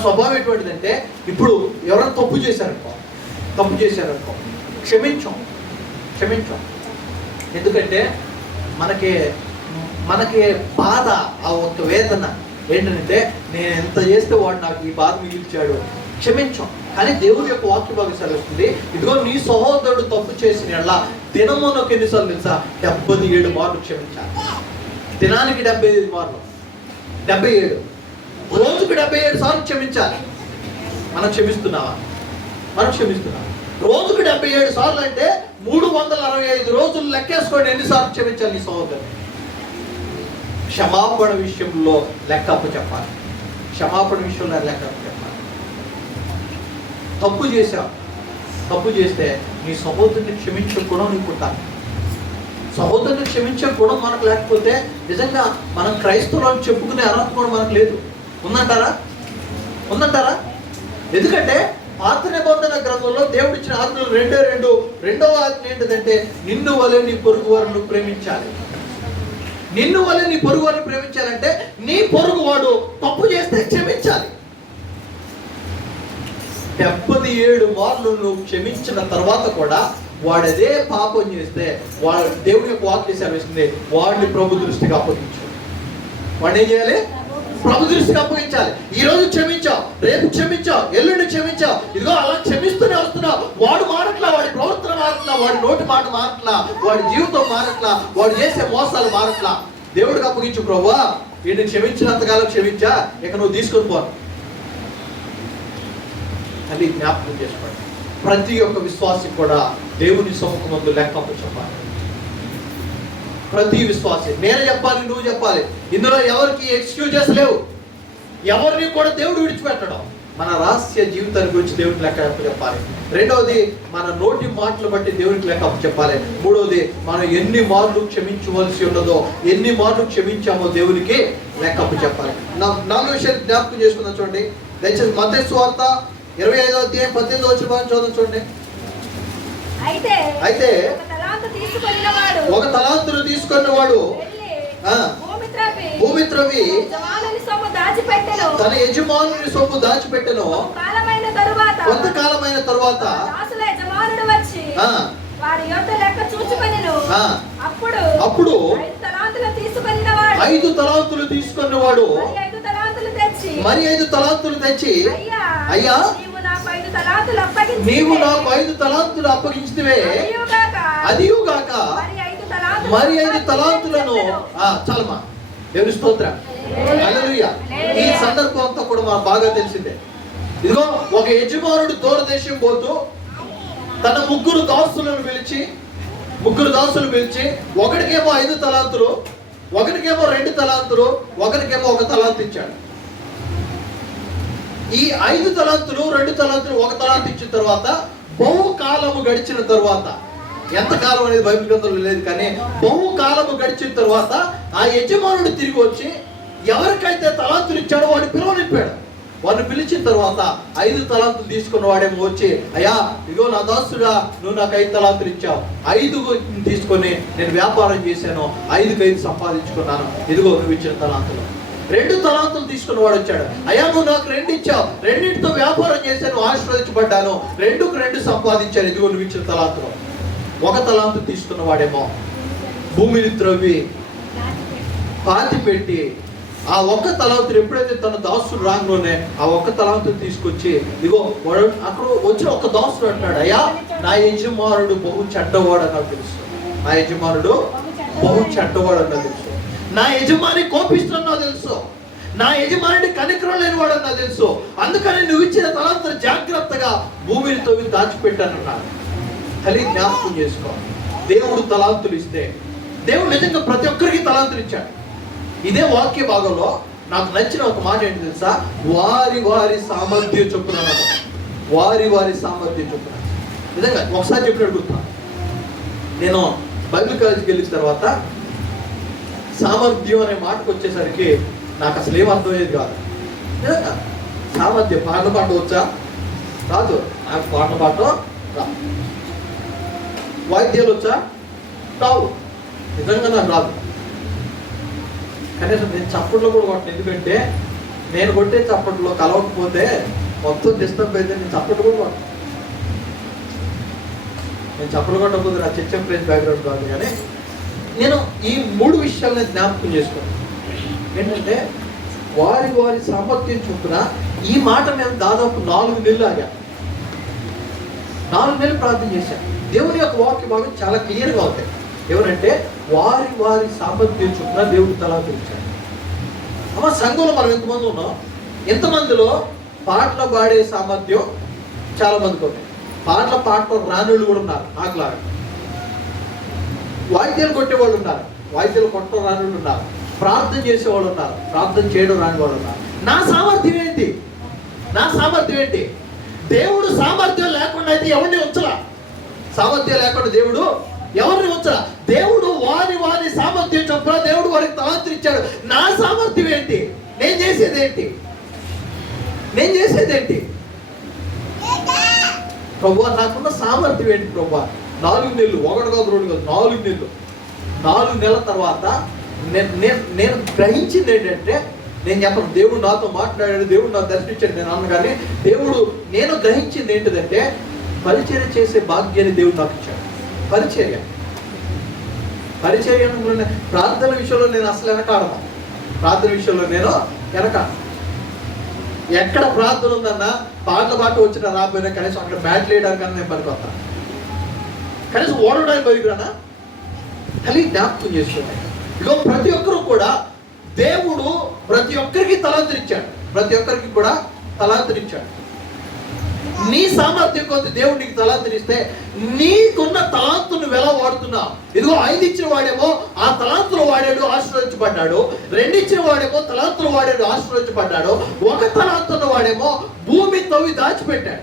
స్వభావం ఎటువంటిదంటే ఇప్పుడు ఎవరైనా తప్పు చేశారనుకో క్షమించాం. ఎందుకంటే మనకి బాధ, ఆ ఒక వేదన ఏంటంటే నేను ఎంత చేస్తే వాడు నాకు ఈ బాధ మిగిల్చాడు, క్షమించాం. కానీ దేవుడి యొక్క వాక్య భాగం సెలవుస్తుంది, ఇదిగో నీ సహోదరుడు తప్పు చేసిన ఎలా దినమునకు ఎన్నిసార్లు తెలుసా? 77 మార్లు క్షమించాలి. దినానికి 75 మార్లు, 77 రోజుకు 77 సార్లు క్షమించాలి. మనం క్షమిస్తున్నాం. రోజుకు 77 సార్లు అంటే 365 రోజులు లెక్కేసుకోండి ఎన్నిసార్లు క్షమించాలి నీ సహోదరుడు. క్షమాపణ విషయంలో లెక్కప్పు చెప్పాలి. తప్పు చేస్తే నీ సహోదరుని క్షమించే గుణం నీకు ఉండాలి. సహోదరుని క్షమించే గుణం మనకు లేకపోతే నిజంగా మనం క్రైస్తవులను చెప్పుకునే అర్హత కూడా మనకు లేదు. ఉందంటారా? ఎందుకంటే పాత నిబంధన గ్రంథంలో దేవుడు ఇచ్చిన ఆజ్ఞలు రెండవ ఆజ్ఞ ఏంటంటే నిన్ను వలె నీ పొరుగు వారిని ప్రేమించాలి. ప్రేమించాలంటే నీ పొరుగువాడు తప్పు చేస్తే క్షమించాలి. 77 మార్లు నువ్వు క్షమించిన తర్వాత కూడా వాడదే పాపం చేస్తే వాడు దేవుడి యొక్క వాక్యం సెలవిస్తుంది, వాడిని ప్రభు దృష్టికి అప్పగించు. వాడిని ఏం చేయాలి? ప్రభు దృష్టికి అప్పగించాలి. ఈ రోజు క్షమించావు, రేపు క్షమించావు, ఎల్లుండి క్షమించావు, ఇదిగో అలా క్షమిస్తూనే వస్తున్నావు. వాడు మారట్లా, వాడి ప్రవర్తన మారట్లా, వాడి నోటి మాట మారట్లా, వాడి జీవితం మారట్లా, వాడు చేసే మోసాలు మారట్లా. దేవుడికి అప్పగించు. ప్రభువా వీడిని క్షమించినంతకాలం క్షమించా, ఇక నువ్వు తీసుకొని పోను. అది జ్ఞాపకం చేసుకోండి. ప్రతి ఒక్క విశ్వాసి కూడా దేవుని సముఖమందు లెక్కప్పు చెప్పాలి. ప్రతి విశ్వాసి నేను చెప్పాలి, నువ్వు చెప్పాలి. ఇందులో ఎవరికి ఎక్స్క్యూజెస్ లేవు. ఎవరిని కూడా దేవుడు విడిచిపెట్టడం. మన రహస్య జీవితాన్ని గురించి దేవునికి లెక్క చెప్పాలి. రెండవది మన నోటి మాటలు బట్టి దేవునికి లెక్క చెప్పాలి. మూడవది మనం ఎన్ని మార్లు క్షమించవలసి ఉన్నదో, ఎన్ని మార్లు క్షమించామో దేవునికి లెక్కప్పు చెప్పాలి. 4వ విషయం జ్ఞాపకం చేసుకుందాం. చూడండి దయచేసి మత్తయి సువార్త 25వ అధ్యాయం 18వ వచనం చూడండి. అయితే ఒక తలాంతును తీసుకున్నవాడు భూమి త్రవ్వి తన యజమానుని సొమ్ము దాచిపెట్టెను. కొంతకాలమైన తరువాత అప్పుడు 5 తలాంతులు తీసుకున్నవాడు మరి 5 తలాంతులు తెచ్చి, అయ్యా నీవు నాకు 5 తలాంతులు అప్పగించితివే, అదియుగాక మరి 5 తలాంతులను చాలమా దేవుని స్తోత్రం. హల్లెలూయా. ఈ సందర్భం అంతా కూడా మనకు బాగా తెలిసిందే. ఇదిగో ఒక యజమానుడు దూరదేశం పోతూ తన ముగ్గురు దాసులు పిలిచి ఒకడికేమో 5 తలాంతులు, ఒకరికేమో 2 తలాంతులు, ఒకరికేమో 1 తలాంతు ఇచ్చాడు. ఈ 5 తలాంతులు, 2 తలాంతులు, 1 తలాంతు ఇచ్చిన తర్వాత బహుకాలము గడిచిన తర్వాత, ఎంతకాలం అనేది బైబిల్ గ్రంథంలో లేదు కానీ బహుకాలము గడిచిన తర్వాత ఆ యజమానుడు తిరిగి వచ్చి ఎవరికైతే తలాంతులు ఇచ్చాడో వాడిని పిలువనిప్పాడు. వాడిని పిలిచిన తర్వాత 5 తలాంతులు తీసుకున్న వాడేమో వచ్చి, అయ్యా ఇదిగో నా దాసుడా, నువ్వు నాకు 5 తలాంతులు ఇచ్చావు, 5 తీసుకొని నేను వ్యాపారం చేశాను, 5కి 5 సంపాదించుకున్నాను, ఇదిగో నువ్వు ఇచ్చిన తలాంతులు. 2 తలాంతులు తీసుకున్న వాడు వచ్చాడు, అయ్యా నువ్వు నాకు 2 ఇచ్చావు, 2తో వ్యాపారం చేశాను, ఆశీర్వదించబడ్డాను, 2కు 2 సంపాదించాను, ఇదిగో నువ్వు ఇచ్చిన తలాంతులు. 1 తలాంతు తీసుకున్న వాడేమో భూమిని త్రవ్వి పాతి పెట్టి ఆ 1 తలాంతులు ఎప్పుడైతే తన దాసుడు రాగానే ఆ 1 తలాంతులు తీసుకొచ్చి, ఇదిగో వాడు అక్కడ వచ్చి ఒక దాసుడు అంటాడు, అయ్యా నా యజమానుడు బహు చెడ్డవాడు అన్నది తెలుసు, నా యజమానుడు బహు చెడ్డవాడు అన్నది తెలుసు, నా యజమాని కోపిస్తున్నా తెలుసు, నా యజమాని కనికరం లేని వాడు అన్నా తెలుసు, అందుకని నువ్వు ఇచ్చిన తలాంతులు జాగ్రత్తగా భూమిని తవ్వి దాచిపెట్టానన్నాడు. కలిగి జ్ఞాపకం చేసుకో. దేవుడు తలాంతులు ఇస్తే దేవుడు నిజంగా ప్రతి ఒక్కరికి తలాంతులు ఇచ్చాడు. ఇదే వాక్య భాగంలో నాకు నచ్చిన ఒక మాట ఏంటి తెలుసా? వారి వారి సామర్థ్యం చొప్పున, వారి వారి సామర్థ్యం చొప్పున. నిజంగా ఒకసారి చెప్పినట్టు గుర్తున్నా, నేను బైబిల్ కాలేజీకి వెళ్ళిన తర్వాత సామర్థ్యం అనే మాటకు వచ్చేసరికి నాకు అసలు ఏం అర్థమయ్యేది కాదు. నిజంగా సామర్థ్యం, పాటలు పాట వచ్చా? రాదు. నాకు పాటలు పాట రా. వాయిద్యాలు వచ్చా? రావు. నిజంగా నాకు రాదు. కనీసం నేను చప్పట్లో కూడా కొట్టను, ఎందుకంటే నేను కొట్టే చప్పట్లో కలవకపోతే మొత్తం డిస్టర్బ్ అయితే నేను చప్పట్లు కూడా కొట్టను. నేను చప్పట్లు కొట్టకపోతే నా చర్చ ప్లేస్ బ్యాక్గ్రౌండ్ కాదు, కానీ నేను ఈ 3 విషయాలను జ్ఞాపకం చేసుకున్నాను. ఏంటంటే వారి వారి సామర్థ్యం చొప్పున ఈ మాట నేను దాదాపు 4 నెలలు ఆగా, 4 నెలలు ప్రార్థన చేశాను. దేవుని యొక్క వాక్య భాగం చాలా క్లియర్గా అవుతాయి. ఎవరంటే వారి వారి సామర్థ్యం చొప్పున దేవుడు తలాంతులు ఇచ్చాడు. అమ్మ సంఘంలో మనం ఎంతమంది ఉన్నాం? ఎంతమందిలో పాటలు పాడే సామర్థ్యం చాలా మందికి ఉంది. పాటలు రానుళ్ళు కూడా ఉన్నారు నాకులాగా. వాయిద్యాలు కొట్టేవాళ్ళు ఉన్నారు, వాయిద్యాలు కొట్టడం రానుళ్ళు ఉన్నారు. ప్రార్థన చేసేవాళ్ళు ఉన్నారు, ప్రార్థన చేయడం రాని వాళ్ళు ఉన్నారు. నా సామర్థ్యం ఏంటి? దేవుడు సామర్థ్యం లేకుండా అయితే ఎవరిని ఉంచలా. సామర్థ్యం లేకుండా దేవుడు ఎవరిని ఉంచరా. దేవుడు వారి వారి సామర్థ్యం చొప్పున దేవుడు వారికి తలాంతులు ఇచ్చాడు. నా సామర్థ్యం ఏంటి? నేను చేసేది ఏంటి? ప్రభువా నాకున్న సామర్థ్యం ఏంటి ప్రభువా? 4 నెలలు, 1 కాదు 2 కాదు, 4 నెలలు. 4 నెలల తర్వాత నేను గ్రహించింది ఏంటంటే, నేను చెప్పను దేవుడు నాతో మాట్లాడాడు, దేవుడు నాకు దర్శించాడు నేను అన్న, కానీ నేను గ్రహించింది ఏంటిదంటే, పరిచర్య చేసే భాగ్యాన్ని దేవుడు నాకు ఇచ్చాడు. పరిచర్య ప్రార్థన విషయంలో నేను అసలు వెనకాడను. ఎక్కడ ప్రార్థన ఉందన్నా పాటలు వచ్చినా రాబోయినా కనీసం అక్కడ బ్యాట్లు వేయడానికన్నా నేను పనికొస్తాను. కనీసం ఓడడానికి పనికిరానా? కలిగి జ్ఞాపకం చేసుకున్నాను. ఇగో ప్రతి ఒక్కరు కూడా దేవుడు ప్రతి ఒక్కరికి తలాంతులు ఇచ్చాడు. నీ సామర్థ్యం కొద్ది దేవుడు నీకు తలాంతులు ఇస్తే నీకున్న తలాంతును నువ్వు ఎలా వాడుతున్నావు? ఇదిగో 5 ఇచ్చిన వాడేమో ఆ తలాంతులు వాడాడు, ఆశీర్వదించబడ్డాడు. 2 ఇచ్చిన వాడేమో తలాంతులు వాడాడు, ఆశీర్వదించబడ్డాడు. 1 తలాంతున్న వాడేమో భూమిని తవ్వి దాచిపెట్టాడు.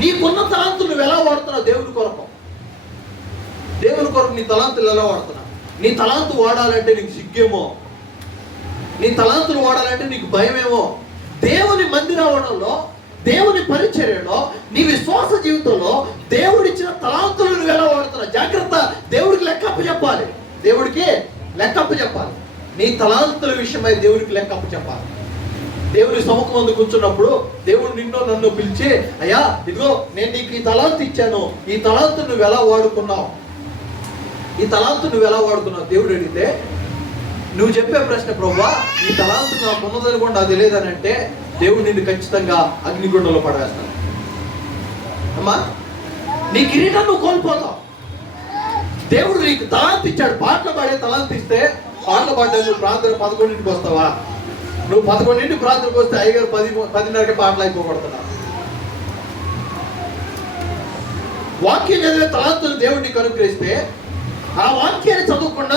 నీకున్న తలాంతులు నువ్వు ఎలా వాడుతున్నావు? దేవుని కొరకు నీ తలాంతులు ఎలా వాడుతున్నావు? నీ తలాంతు వాడాలంటే నీకు సిగ్గేమో, నీ తలాంతులు వాడాలంటే నీకు భయమేమో. దేవుని మందిరంలో, దేవుని పరిచర్యలో, నీ విశ్వాస జీవితంలో దేవుడిచ్చిన తలాంతులు నువ్వు ఎలా వాడుతున్నావు? జాగ్రత్త. దేవుడికి లెక్కప్ప చెప్పాలి. నీ తలాంతుల విషయమై దేవుడికి లెక్కప్ప చెప్పాలి. దేవుని సముఖమందు కూర్చున్నప్పుడు దేవుడు నిన్ను నన్ను పిలిచి, అయ్యా ఇదిగో నేను నీకు ఈ తలాంతు ఇచ్చాను, ఈ తలాంతు నువ్వు ఎలా వాడుకున్నావు? దేవుడు అడిగితే నువ్వు చెప్పే ప్రశ్న, ప్రభువా ఈ తలాంతు నాకు ఉన్నదనుకోండి అది లేదనంటే దేవుడు నిన్ను ఖచ్చితంగా అగ్నిగుండంలో పడవేస్తాడు. అమ్మా నీ కిరీటం నువ్వు కోల్పోతావు. దేవుడు నీకు తలాంతి ఇచ్చాడు, పాటలు పాడే తలాంతి ఇస్తే పాటలు పాడే నువ్వు ప్రార్థన 11ంటికి వస్తావా? నువ్వు 11ంటికి ప్రార్థనకు వస్తే అయ్యగారు 10:30కి పాటలు అయిపోబడుతున్నావు. వాక్యం చదివే తలాంతులు దేవుడు నీకు అనుగ్రహిస్తే ఆ వాక్యాన్ని చదవకుండా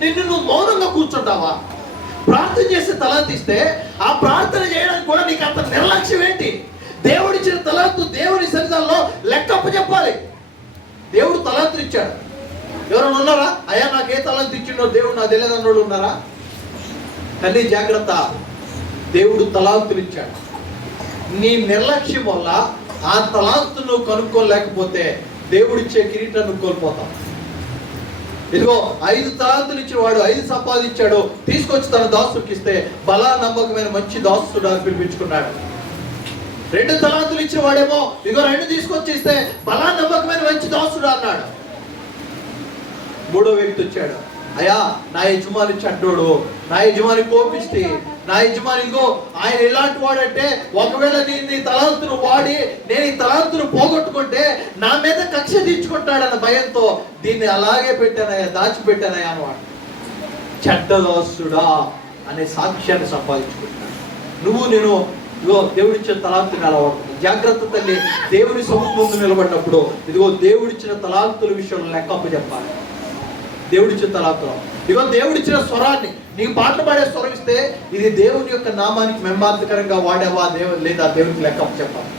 నిన్ను మౌనంగా కూర్చుంటావా? ప్రార్థన చేసే తలాంతి ఇస్తే ఆ ప్రార్థన చేయడానికి కూడా నీకు అంత నిర్లక్ష్యం ఏంటి? దేవుడిచ్చిన తలాంతు దేవుని సన్నిధానంలో లెక్కప్ప చెప్పాలి. దేవుడు తలాంతులు ఇచ్చాడు. ఎవరైనా ఉన్నారా? అయ్యా నాకు ఏ తలాంతు ఇచ్చిండో దేవుడు నాకు తెలియదన్నోడు ఉన్నారా? తల్లి జాగ్రత్త, దేవుడు తలాంతులు ఇచ్చాడు. నీ నిర్లక్ష్యం వల్ల ఆ తలాంతు నువ్వు కనుక్కోలేకపోతే దేవుడిచ్చే కిరీటాన్ని కోల్పోతావు. ఇదిగో 5 తలాంతులు ఇచ్చిన వాడు 5 సంపాదించాడు, తీసుకొచ్చి తన దాసుడికి ఇస్తే బలా నమ్మకమైన మంచి దాసుడు అని పిలిపించుకున్నాడు. 2 తలాంతులు ఇచ్చిన వాడేమో ఇదిగో 2 తీసుకొచ్చి ఇస్తే బలా నమ్మకమైన మంచి దాసుడు అన్నాడు. 3వ వ్యక్తి వచ్చాడు, అయ్యా నా యజమాని చెడ్డోడు, నా యజమాని కోపిస్తే, నా యజమాని ఇదిగో ఆయన ఎలాంటి వాడంటే ఒకవేళ నీ తలాంతును వాడి నేను ఈ తలాంతును పోగొట్టుకుంటే నా మీద కక్ష తీర్చుకుంటాడన్న భయంతో దీన్ని అలాగే పెట్టానయ్యా, దాచిపెట్టానయ్యా అన్నవాడు. చెడ్డదాసుడా అనే సాక్ష్యాన్ని సంపాదించుకుంటాడు. నేను ఇదిగో దేవుడిచ్చిన తలాంతుని అలా వాడుతుంది. జాగ్రత్త తల్లి, దేవుని సముఖం ముందు నిలబడినప్పుడు ఇదిగో దేవుడిచ్చిన తలాంతుల విషయంలో లెక్కప్ప చెప్పాలి. దేవుడిచ్చిన తలాంతులు, ఇదిగో దేవుడిచ్చిన స్వరాన్ని నీకు పాటలు పాడే స్వరం ఇస్తే ఇది దేవుని యొక్క నామానికి మెంబార్థకరంగా వాడేవా లేదా దేవునికి లెక్కప్ప చెప్పాలి.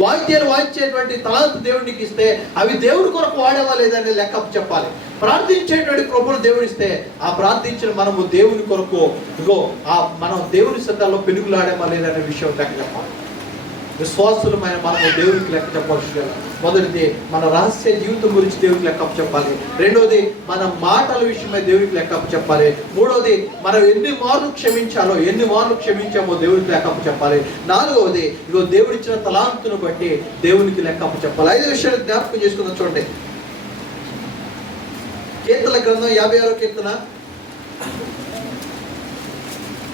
వాయిద్యాలు వాయించేటువంటి తలాంతు దేవుడికి ఇస్తే అవి దేవుడి కొరకు వాడేవా లేదని లెక్కప్ప చెప్పాలి. ప్రార్థించేటువంటి కృపను దేవుడిస్తే ఆ ప్రార్థించిన మనము దేవుని కొరకు ఇదిగో మనం దేవుని సత్తాల్లో పెనుగులాడేమా లేదనే విషయం లెక్క చెప్పాలి. విశ్వాసులమైన మనము దేవునికి లెక్క చెప్పాల్సి. మొదటిది మన రహస్య జీవితం గురించి దేవునికి లెక్క చెప్పాలి. రెండోది మన మాటల విషయమై దేవునికి లెక్క చెప్పాలి. మూడోది మనం ఎన్ని మార్లు క్షమించామో దేవునికి లెక్క చెప్పాలి. నాలుగవది ఇదిగో దేవుడిచ్చిన తలాంతును బట్టి దేవునికి లెక్క చెప్పాలి. 5 విషయాలు జ్ఞాపకం చేసుకుందాం. చూడండి, కీర్తన గ్రంథం 56వ కీర్తన,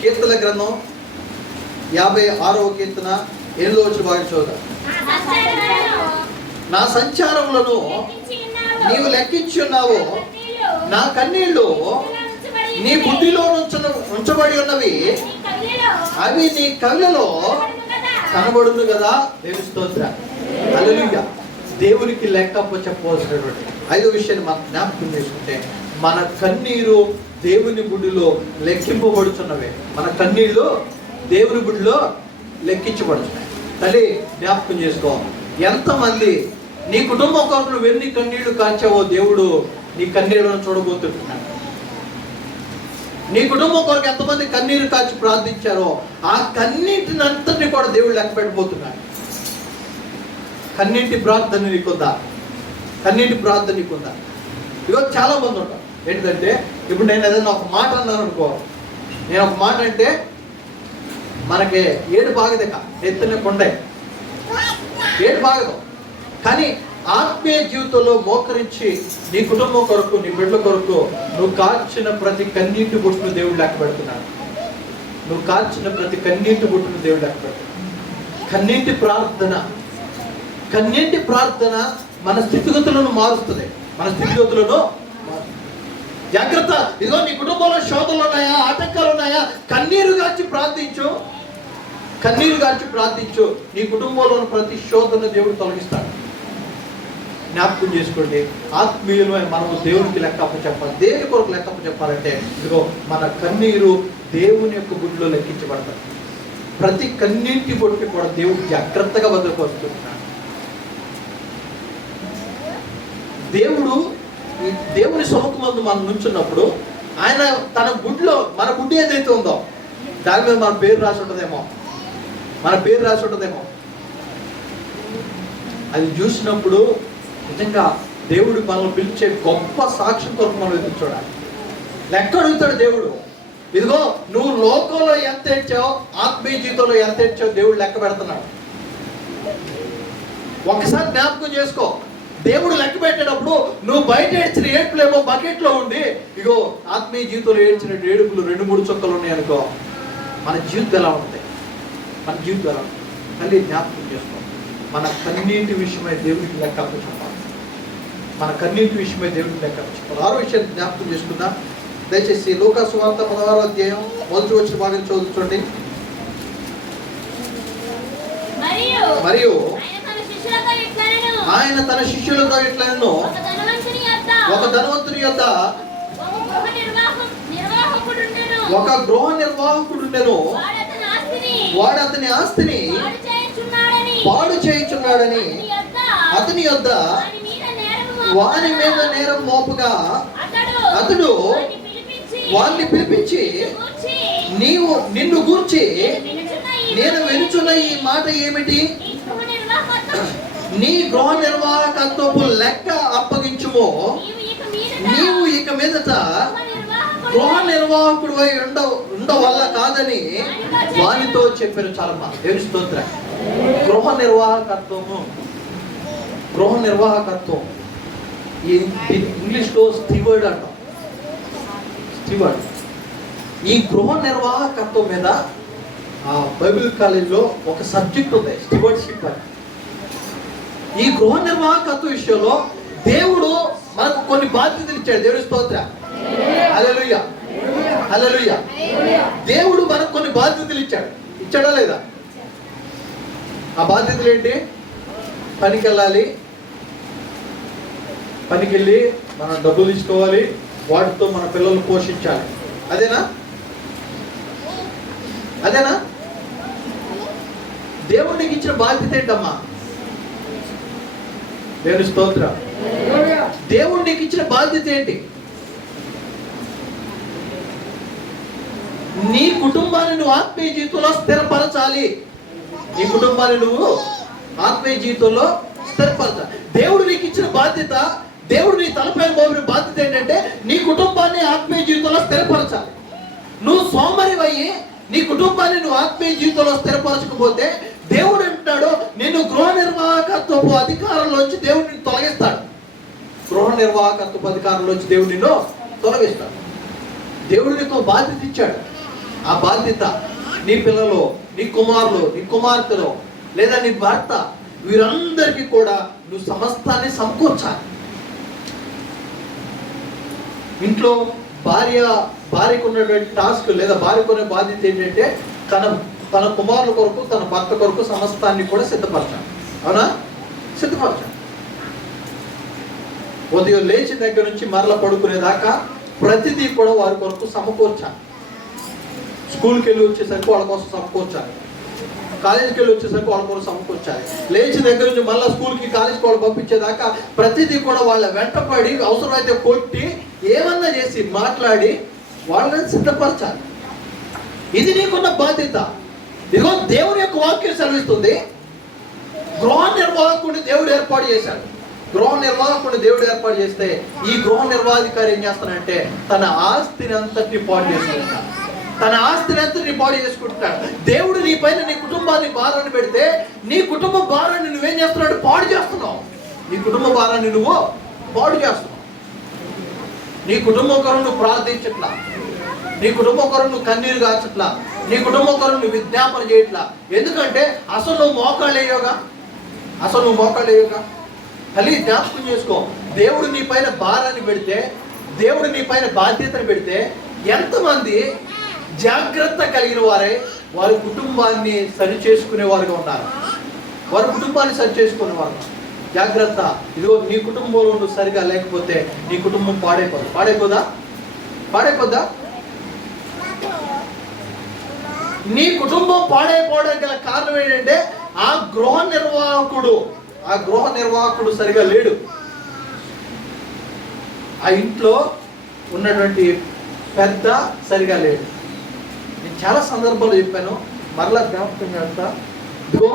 కీర్తన గ్రంథం 56వ కీర్తన 7వ వచనం బాగా చూద్దాం. నా సంచారములను నీవు లెక్కించి ఉన్నావు, నా కన్నీళ్లు నీ బుద్ధిలో ఉంచబడి ఉన్నవి, అవి నీ కళ్ళలో కనబడును కదా. దేవుని స్తోత్రం, హల్లెలూయా. దేవునికి లెక్కప్ప చెప్పవలసినటువంటి 5వ విషయాన్ని మనం జ్ఞాపకం చేసుకుంటే మన కన్నీరు దేవుని బుడ్డిలో లెక్కింపబడుతున్నవే. మన కన్నీళ్ళు దేవుని బుడ్డిలో లెక్కించబడుతున్నాయి. తల్లి జ్ఞాపకం చేసుకో, ఎంతమంది నీ కుటుంబం కొరకు నువ్వు ఎన్ని కన్నీళ్లు కాచావో దేవుడు నీ కన్నీళ్లను చూడబోతున్నాడు. నీ కుటుంబం కొరకు ఎంతమంది కన్నీరు కాచి ప్రార్థించారో ఆ కన్నీటిని అంతటిని కూడా దేవుడు లెక్క పెట్టబోతున్నాడు. కన్నీటి ప్రార్థన నీకుందా? కన్నీటి ప్రార్థన నీకుందా? ఈరోజు చాలా మంది ఉంటారు ఏంటంటే, ఇప్పుడు నేను ఏదైనా ఒక మాట అన్నాను అనుకో, నేను ఒక మాట అంటే మనకి ఏడు బాగదే, ఎత్తునే కొండే ఏడు బాగదు. కానీ ఆత్మీయ జీవితంలో మోకరించి నీ కుటుంబం కొరకు, నీ బిడ్డల కొరకు నువ్వు కార్చిన ప్రతి కన్నీటి బొట్టును దేవుడు లెక్క పెడుతున్నాడు. నువ్వు కార్చిన ప్రతి కన్నీటి బొట్టును దేవుడు లెక్క పెడుతున్నాడు. కన్నీటి ప్రార్థన మన స్థితిగతులను మారుస్తుంది. మన స్థితిగతులను జాగ్రత్త. ఇదిగో నీ కుటుంబంలో శోధనలు ఉన్నాయా, ఆటంకాలు ఉన్నాయా, కన్నీరు గార్చి ప్రార్థించు. నీ కుటుంబంలో ప్రతి శోధన దేవుడు తొలగిస్తాడు. జ్ఞాపకం చేసుకోండి, ఆత్మీయులమైన మనము దేవునికి లెక్కప్ప చెప్పాలి. దేని కొరకు లెక్కప్ప చెప్పాలంటే ఇదిగో మన కన్నీరు దేవుని యొక్క గుడిలో లెక్కించబడతాడు. ప్రతి కన్నీటి బొట్టి కూడా దేవుడు జాగ్రత్తగా భద్రపరుస్తున్నాడు. దేవుని సముఖమందు మనం నుంచున్నప్పుడు ఆయన తన గుడిలో, మన గుడి ఏదైతే ఉందో దాని మీద మన పేరు రాసి ఉంటుందేమో, అది చూసినప్పుడు నిజంగా దేవుడు మనల్ని పిలిచే గొప్ప సాక్ష్యం కొరకు మనం ఎదురు చూడాలి. లెక్క అడుగుతాడు దేవుడు. ఇదిగో నువ్వు లోకంలో ఎంత ఏడ్చావు, ఆత్మీయ జీవితంలో ఎంత ఏడ్చావు దేవుడు లెక్క పెడుతున్నాడు. ఒకసారి జ్ఞాపకం చేసుకో, దేవుడు లెక్క పెట్టేటప్పుడు నువ్వు బయట ఏడ్చిన ఏడుపులేమో బకెట్లో ఉండి, ఇగో ఆత్మీయ జీవితంలో ఏడ్చిన ఏడుపులు 2-3 చుక్కలు ఉన్నాయి అనుకో, మన జీవితం ఎలా ఉంటుంది? తల్లి జ్ఞాపకం చేసుకో, మన కన్నీటి విషయమై దేవుడికి లెక్క చెప్పాలి. మన కన్నీటి విషయమై దేవుడికి లెక్క చెప్పాలి. 6వ విషయాన్ని జ్ఞాపకం చేసుకుందాం. దయచేసి లూకా సువార్త 16వ అధ్యాయం మొదటి వచ్చిన భాగం చదువుతుండండి. మరియు ఆయన తన శిష్యులతో ఇట్లనెను, ఒక ధనవంతుని యొద్ద ఒక గృహ నిర్వాహకుడుండెను. వాడు అతని ఆస్తిని పాడు చేయుచున్నాడని అతని యొద్ద వాని మీద నేరం మోపుగా అతడు వారిని పిలిపించి, నిన్ను గూర్చి నేను వినుచున్న ఈ మాట ఏమిటి? నీ గృహ నిర్వాహకత్వపు లెక్క అప్పగించుమో. నీవు ఇక మీదట గృహ నిర్వాహకుడు ఉండవల్ల కాదని వానితో చెప్పారు. చాలా బాగా దేవుని స్తోత్రం. గృహ నిర్వాహకత్వం ఇంగ్లీష్లో స్టీవర్డ్ అంటాం. స్టీవర్డ్. ఈ గృహ నిర్వాహకత్వం మీద బైబిల్ కాలేజీలో ఒక సబ్జెక్ట్ ఉంది, స్టీవర్డ్షిప్ అని. ఈ గృహ నిర్వాహకత్వ విషయంలో దేవుడు మనకు కొన్ని బాధ్యతలు ఇచ్చాడు. దేవుడి స్తోత్రం. హల్లెలూయా, హల్లెలూయా. దేవుడు మనకు కొన్ని బాధ్యతలు ఇచ్చాడా లేదా? ఆ బాధ్యతలు ఏంటి? పనికి వెళ్ళాలి, పనికి వెళ్ళి మనం డబ్బులు తీసుకోవాలి, వాటితో మన పిల్లలు పోషించాలి. అదేనా? దేవుడు నీకు ఇచ్చిన బాధ్యత ఏంటమ్మా? దేవుని స్తోత్రం. దేవుడు నీకు ఇచ్చిన బాధ్యత ఏంటి? నీ కుటుంబాన్ని నువ్వు ఆత్మీయ జీవితంలో స్థిరపరచాలి. నీ కుటుంబాన్ని నువ్వు ఆత్మీయ జీవితంలో స్థిరపరచాలి. దేవుడు నీకు ఇచ్చిన బాధ్యత, దేవుడు నీ తలపై మోపిన బాధ్యత ఏంటంటే నీ కుటుంబాన్ని ఆత్మీయ జీవితంలో స్థిరపరచాలి. నువ్వు సోమరివయ్యి నీ కుటుంబాన్ని నువ్వు ఆత్మీయ జీవితంలో స్థిరపరచకపోతే దేవుడు అంటాడు, నిన్ను గృహ నిర్వాహకత్వపు అధికారంలోంచి దేవుడు నిన్ను తొలగిస్తాడు. గృహ నిర్వాహకత్వపు అధికారంలోంచి దేవుడు నిన్ను తొలగిస్తాడు. దేవుడు నీకు బాధ్యత ఇచ్చాడు. ఆ బాధ్యత నీ పిల్లలు, నీ కుమారులు, నీ కుమార్తెలు, లేదా నీ భర్త, వీరందరికీ కూడా నువ్వు సమస్తాన్ని సమకూర్చాలి. ఇంట్లో భార్యకు ఉన్నటువంటి టాస్క్ లేదా భార్యకు ఉన్న బాధ్యత ఏంటంటే తన కుమారుల కొరకు, తన భర్త కొరకు సమస్తాన్ని కూడా సిద్ధపరచాలి. అవునా? సిద్ధపరచాలి. ఉదయం లేచిన దగ్గర నుంచి మరల పడుకునేదాకా ప్రతిదీ కూడా వారి కొరకు సమకూర్చాలి. స్కూల్కి వెళ్ళి వచ్చేసరికి వాళ్ళ కోసం సమకూర్చాలి, కాలేజీకి వెళ్ళి వచ్చేసరికి వాళ్ళ కోసం సమకూర్చాలి. లేచిన దగ్గర నుంచి మళ్ళీ స్కూల్కి, కాలేజీకి వాళ్ళు పంపించేదాకా ప్రతిదీ కూడా వాళ్ళ వెంటపడి, అవసరమైతే కొట్టి, ఏమన్నా చేసి మాట్లాడి వాళ్ళని సిద్ధపరచాలి. ఇది నీకున్న బాధ్యత. ఇదిగో దేవుని యొక్క వాక్యం సెలవిస్తుంది, గృహ నిర్వాహకుడిని దేవుడు ఏర్పాటు చేశాడు. గృహ నిర్వాహకుడిని దేవుడు ఏర్పాటు చేస్తే ఈ గృహ నిర్వాహాధికారి ఏం చేస్తానంటే తన ఆస్తిని అంతటిని పాడు చేసుకుంటాడు. దేవుడు నీ పైన నీ కుటుంబాన్ని భారాన్ని పెడితే నీ కుటుంబ భారాన్ని నువ్వేం చేస్తున్నాడు? పాడు చేస్తున్నావు. నీ కుటుంబ భారాన్ని నువ్వు పాడు చేస్తున్నావు. నీ కుటుంబం కొరకు నువ్వు ప్రార్థించట్లా, నీ కుటుంబం కొరకు నువ్వు కన్నీరు కాచట్లా, నీ కుటుంబం కొరకు నువ్వు విజ్ఞాపన చేయట్లా. ఎందుకంటే అసలు నువ్వు మోకాళ్ళు వేయగా కలిగి జ్ఞాపకం చేసుకో. దేవుడు నీ పైన భారాన్ని పెడితే, దేవుడు నీ పైన బాధ్యతను పెడితే ఎంతమంది జాగ్రత్త కలిగిన వారే వారి కుటుంబాన్ని సరి చేసుకునేవారుగా ఉన్నారు. వారి కుటుంబాన్ని సరి చేసుకునేవారు. జాగ్రత్త. ఇదిగో నీ కుటుంబంలో నువ్వు సరిగా లేకపోతే నీ కుటుంబం పాడైపోదా? నీ కుటుంబం పాడైపోవడానికి గల కారణం ఏంటంటే ఆ గృహ నిర్వాహకుడు సరిగా లేడు. ఆ ఇంట్లో ఉన్నటువంటి పెద్ద సరిగా లేడు. నేను చాలా సందర్భాలు చెప్పాను, మరలా జ్ఞాపకం చేస్తా. ఇదిగో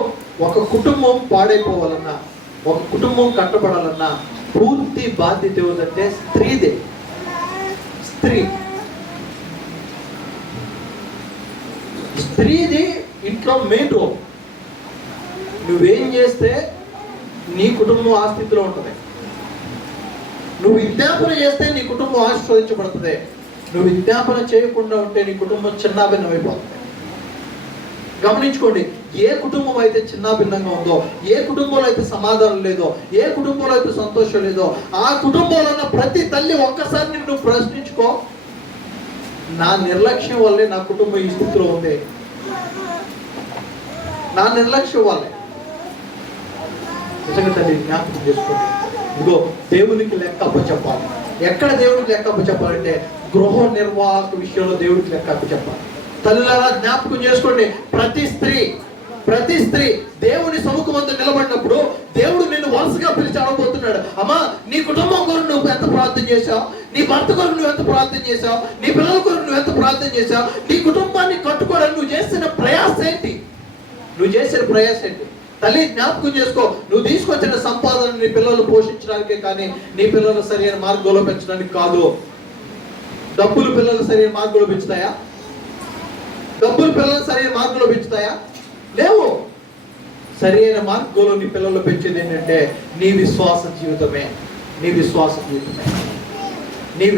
ఒక కుటుంబం పాడైపోవాలన్నా, ఒక కుటుంబం కట్టబడాలన్నా పూర్తి బాధ్యత ఏమిటంటే స్త్రీదే. స్త్రీది ఇంట్లో మెయిన్ రోల్. నువ్వేం చేస్తే నీ కుటుంబం ఆ స్థితిలో ఉంటుంది. నువ్వు విజ్ఞాపన చేస్తే నీ కుటుంబం ఆశీర్వదించబడుతుంది. నువ్వు విజ్ఞాపన చేయకుండా ఉంటే నీ కుటుంబం చిన్నాభిన్నమైపోతుంది. గమనించుకోండి, ఏ కుటుంబం అయితే చిన్న భిన్నంగా ఉందో, ఏ కుటుంబంలో అయితే సమాధానం లేదో, ఏ కుటుంబంలో అయితే సంతోషం లేదో, ఆ కుటుంబంలో ఉన్న ప్రతి తల్లి ఒక్కసారి నిన్ను ప్రశ్నించుకో, నా నిర్లక్ష్యం వల్లే నా కుటుంబం ఈ స్థితిలో ఉంది, నా నిర్లక్ష్యం వల్లే. నిజంగా తల్లి జ్ఞాపకం చేసుకోండి, ఇదిగో దేవునికి లెక్క అప్పచెప్పాలి. ఎక్కడ దేవుడికి లెక్క అప్పచెప్పాలంటే గృహ నిర్వాహక విషయంలో దేవుడికి లెక్క అప్పచెప్పాలి. తల్లులారా జ్ఞాపకం చేసుకోండి, ప్రతి స్త్రీ దేవుని సముఖమంతా నిలబడినప్పుడు దేవుడు నిన్ను వరుసగా పిలిచి అడగబోతున్నాడు, అమ్మా నీ కుటుంబం కొరకు నువ్వు ఎంత ప్రార్థన చేశావు, నీ భర్త కొరకు నువ్వు ఎంత ప్రార్థన చేశావు, నీ పిల్లల కొరకు నువ్వు ఎంత ప్రార్థన చేశావు, నీ కుటుంబాన్ని కట్టుకోవడానికి నువ్వు చేసిన ప్రయాసం ఏంటి, తల్లి జ్ఞాపకం చేసుకో. నువ్వు తీసుకొచ్చిన సంపాదన నీ పిల్లలు పోషించడానికే కానీ నీ పిల్లలు సరైన మార్గంలో పెంచడానికి కాదు. డబ్బులు పిల్లలు సరైన మార్గంలో పెంచుతాయా? లేవు. సరైన మార్గంలో నీ పిల్లలు పెంచేది ఏంటంటే నీ విశ్వాస జీవితమే. నీ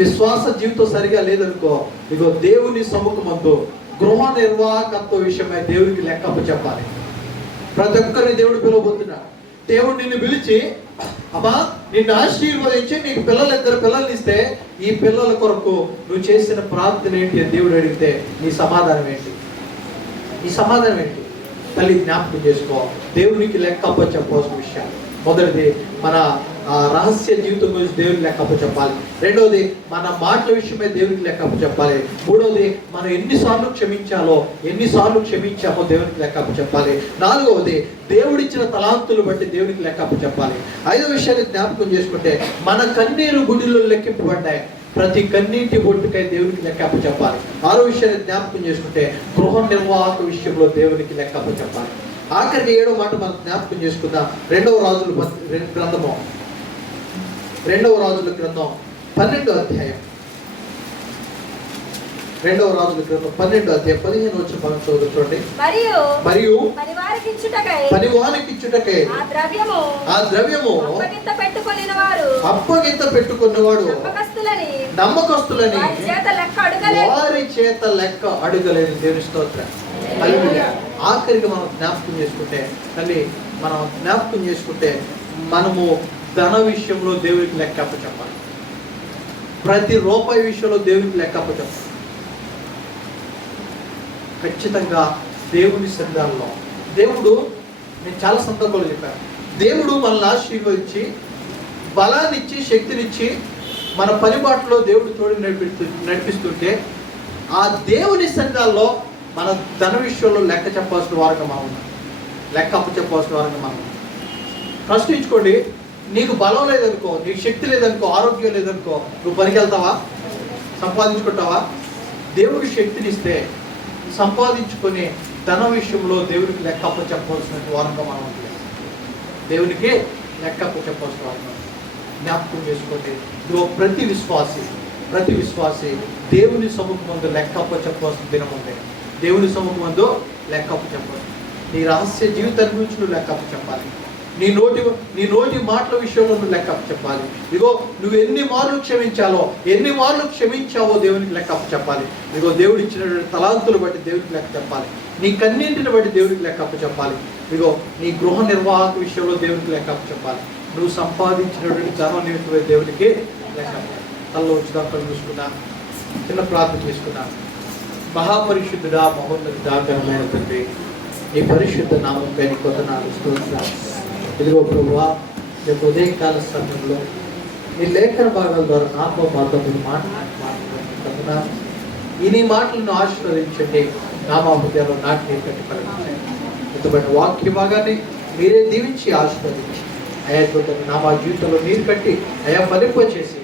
విశ్వాస జీవితం సరిగా లేదనుకో, ఇగో దేవుని సముఖమందు గృహ నిర్వాహకత్వ విషయమై దేవునికి లెక్క చెప్పాలి. ప్రతి ఒక్కరిని దేవుడు పిలవబోతున్నాడు. దేవుడు నిన్ను పిలిచి, అమ్మా నిన్ను ఆశీర్వదించి నీకు ఇద్దరు పిల్లల్ని ఇస్తే ఈ పిల్లల కొరకు నువ్వు చేసిన ప్రార్థన ఏంటి అని దేవుడు అడిగితే నీ సమాధానం ఏంటి? తల్లి జ్ఞాపకం చేసుకో. దేవునికి లెక్క అప్పచెప్పాల్సిన విషయాలు. మొదటిది మన రహస్య జీవితం గురించి దేవునికి లెక్క అప్పచెప్పాలి. రెండవది మన మాటల విషయమై దేవునికి లెక్క అప్పచెప్పాలి. మూడవది మనం ఎన్నిసార్లు క్షమించామో దేవునికి లెక్క అప్పచెప్పాలి. నాలుగవది దేవుడిచ్చిన తలాంతులు బట్టి దేవునికి లెక్క అప్పచెప్పాలి. ఐదవ విషయాన్ని జ్ఞాపకం చేసుకుంటే మన కన్నీరు గుడిలో లెక్కింపబడ్డాయి. ప్రతి కన్నీటి బొట్టుకై దేవునికి లెక్క అప్పచెప్పాలి. ఆరో విషయాన్ని జ్ఞాపకం చేసుకుంటే గృహ నిర్వాహక విషయంలో దేవునికి లెక్క అప్పచెప్పాలి. ఆఖరికి 7వ మాట మనం జ్ఞాపకం చేసుకుందాం. 2వ రాజుల గ్రంథం 12వ అధ్యాయం. 2వ రాజుల గ్రంథం 12వ అధ్యాయం 15 వచ్చిన మనం చదువుకోండి. మరియు పనివానికి ఇచ్చుటకై ఆ ద్రవ్యము అప్పగింత పెట్టుకున్నవాడు నమ్మకస్తులని వారి చేత లెక్క అడగలేదు. దేవుని స్తోత్రం. ఆఖరికి మనం జ్ఞాపకం చేసుకుంటే మనము ధన విషయంలో దేవునికి లెక్క అప్పచెప్పాలి. ప్రతి రూపాయి విషయంలో దేవునికి లెక్క అప్పచెప్పాలి. ఖచ్చితంగా దేవుని సంఘాల్లో దేవుడు, నేను చాలా సందర్భాలు చెప్పాను, దేవుడు మనల్ని ఆశీర్వదించి బలాన్నిచ్చి శక్తినిచ్చి మన పనిబాటులో దేవుడు తోడు నడిపిస్తుంటే ఆ దేవుని సంఘాల్లో మన ధన విషయంలో లెక్క చెప్పాల్సిన వారంగా మనం ప్రశ్నించుకోండి. నీకు బలం లేదనుకో, నీకు శక్తి లేదనుకో, ఆరోగ్యం లేదనుకో, నువ్వు పనికి వెళ్తావా? సంపాదించుకుంటావా? దేవుడు శక్తినిస్తే సంపాదించుకొని ధన విషయంలో దేవునికి లెక్క అప్పచెప్పాల్సిన వారంగా మనం ఉంటుంది. దేవునికి లెక్క అప్పచెప్పాల్సిన వారంగా జ్ఞాపకం చేసుకోండి. ప్రతి విశ్వాసి దేవుని సముఖమందు లెక్క అప్పచెప్పాల్సిన దినం ఉంది. దేవుని సముఖమందు లెక్క అప్పచెప్పాలి. నీ రహస్య జీవితాన్ని గురించి నువ్వు లెక్క అప్పచెప్పాలి. నీ నోటి మాటల విషయంలో నువ్వు లెక్క అప్పచెప్పాలి. ఇదిగో నువ్వు ఎన్ని మార్లు క్షమించావో దేవునికి లెక్క అప్పచెప్పాలి. ఇదిగో దేవుడు ఇచ్చినటువంటి తలాంతులు బట్టి దేవునికి లెక్క చెప్పాలి. నీ కన్నింటిని బట్టి దేవునికి లెక్క అప్పచెప్పాలి. ఇదిగో నీ గృహ నిర్వాహక విషయంలో దేవునికి లెక్క అప్పచెప్పాలి. నువ్వు సంపాదించినటువంటి ధనం నిమిత్తమై దేవునికి లెక్క. తల్లో ఉచితం చూసుకున్నా, చిన్న ప్రార్థన చేసుకున్నా. మహాపరిశుద్ధుడా, మహోన్నతుడా, ఘనమైన తండ్రి, నీ పరిశుద్ధ నామంపై నీ కొందనాలు స్తోత్రాలు. ఇదిగో ప్రభువా, రేపు ఉదయకాల సమయంలో నీ లేఖన భాగాల ద్వారా నాతో మాతో మీరు మాట్లాడుతున్నా ఈ నీ మాటలను ఆశీర్వదించండి. నా మా హృదయంలో నాకు నీరు కట్టి కలిగించండి. ఇంతమైన వాక్య భాగాన్ని మీరే దీవించి ఆశీర్వదించి అయా నా మా జీవితంలో నీరు కట్టి అయా ఫలింప చేసి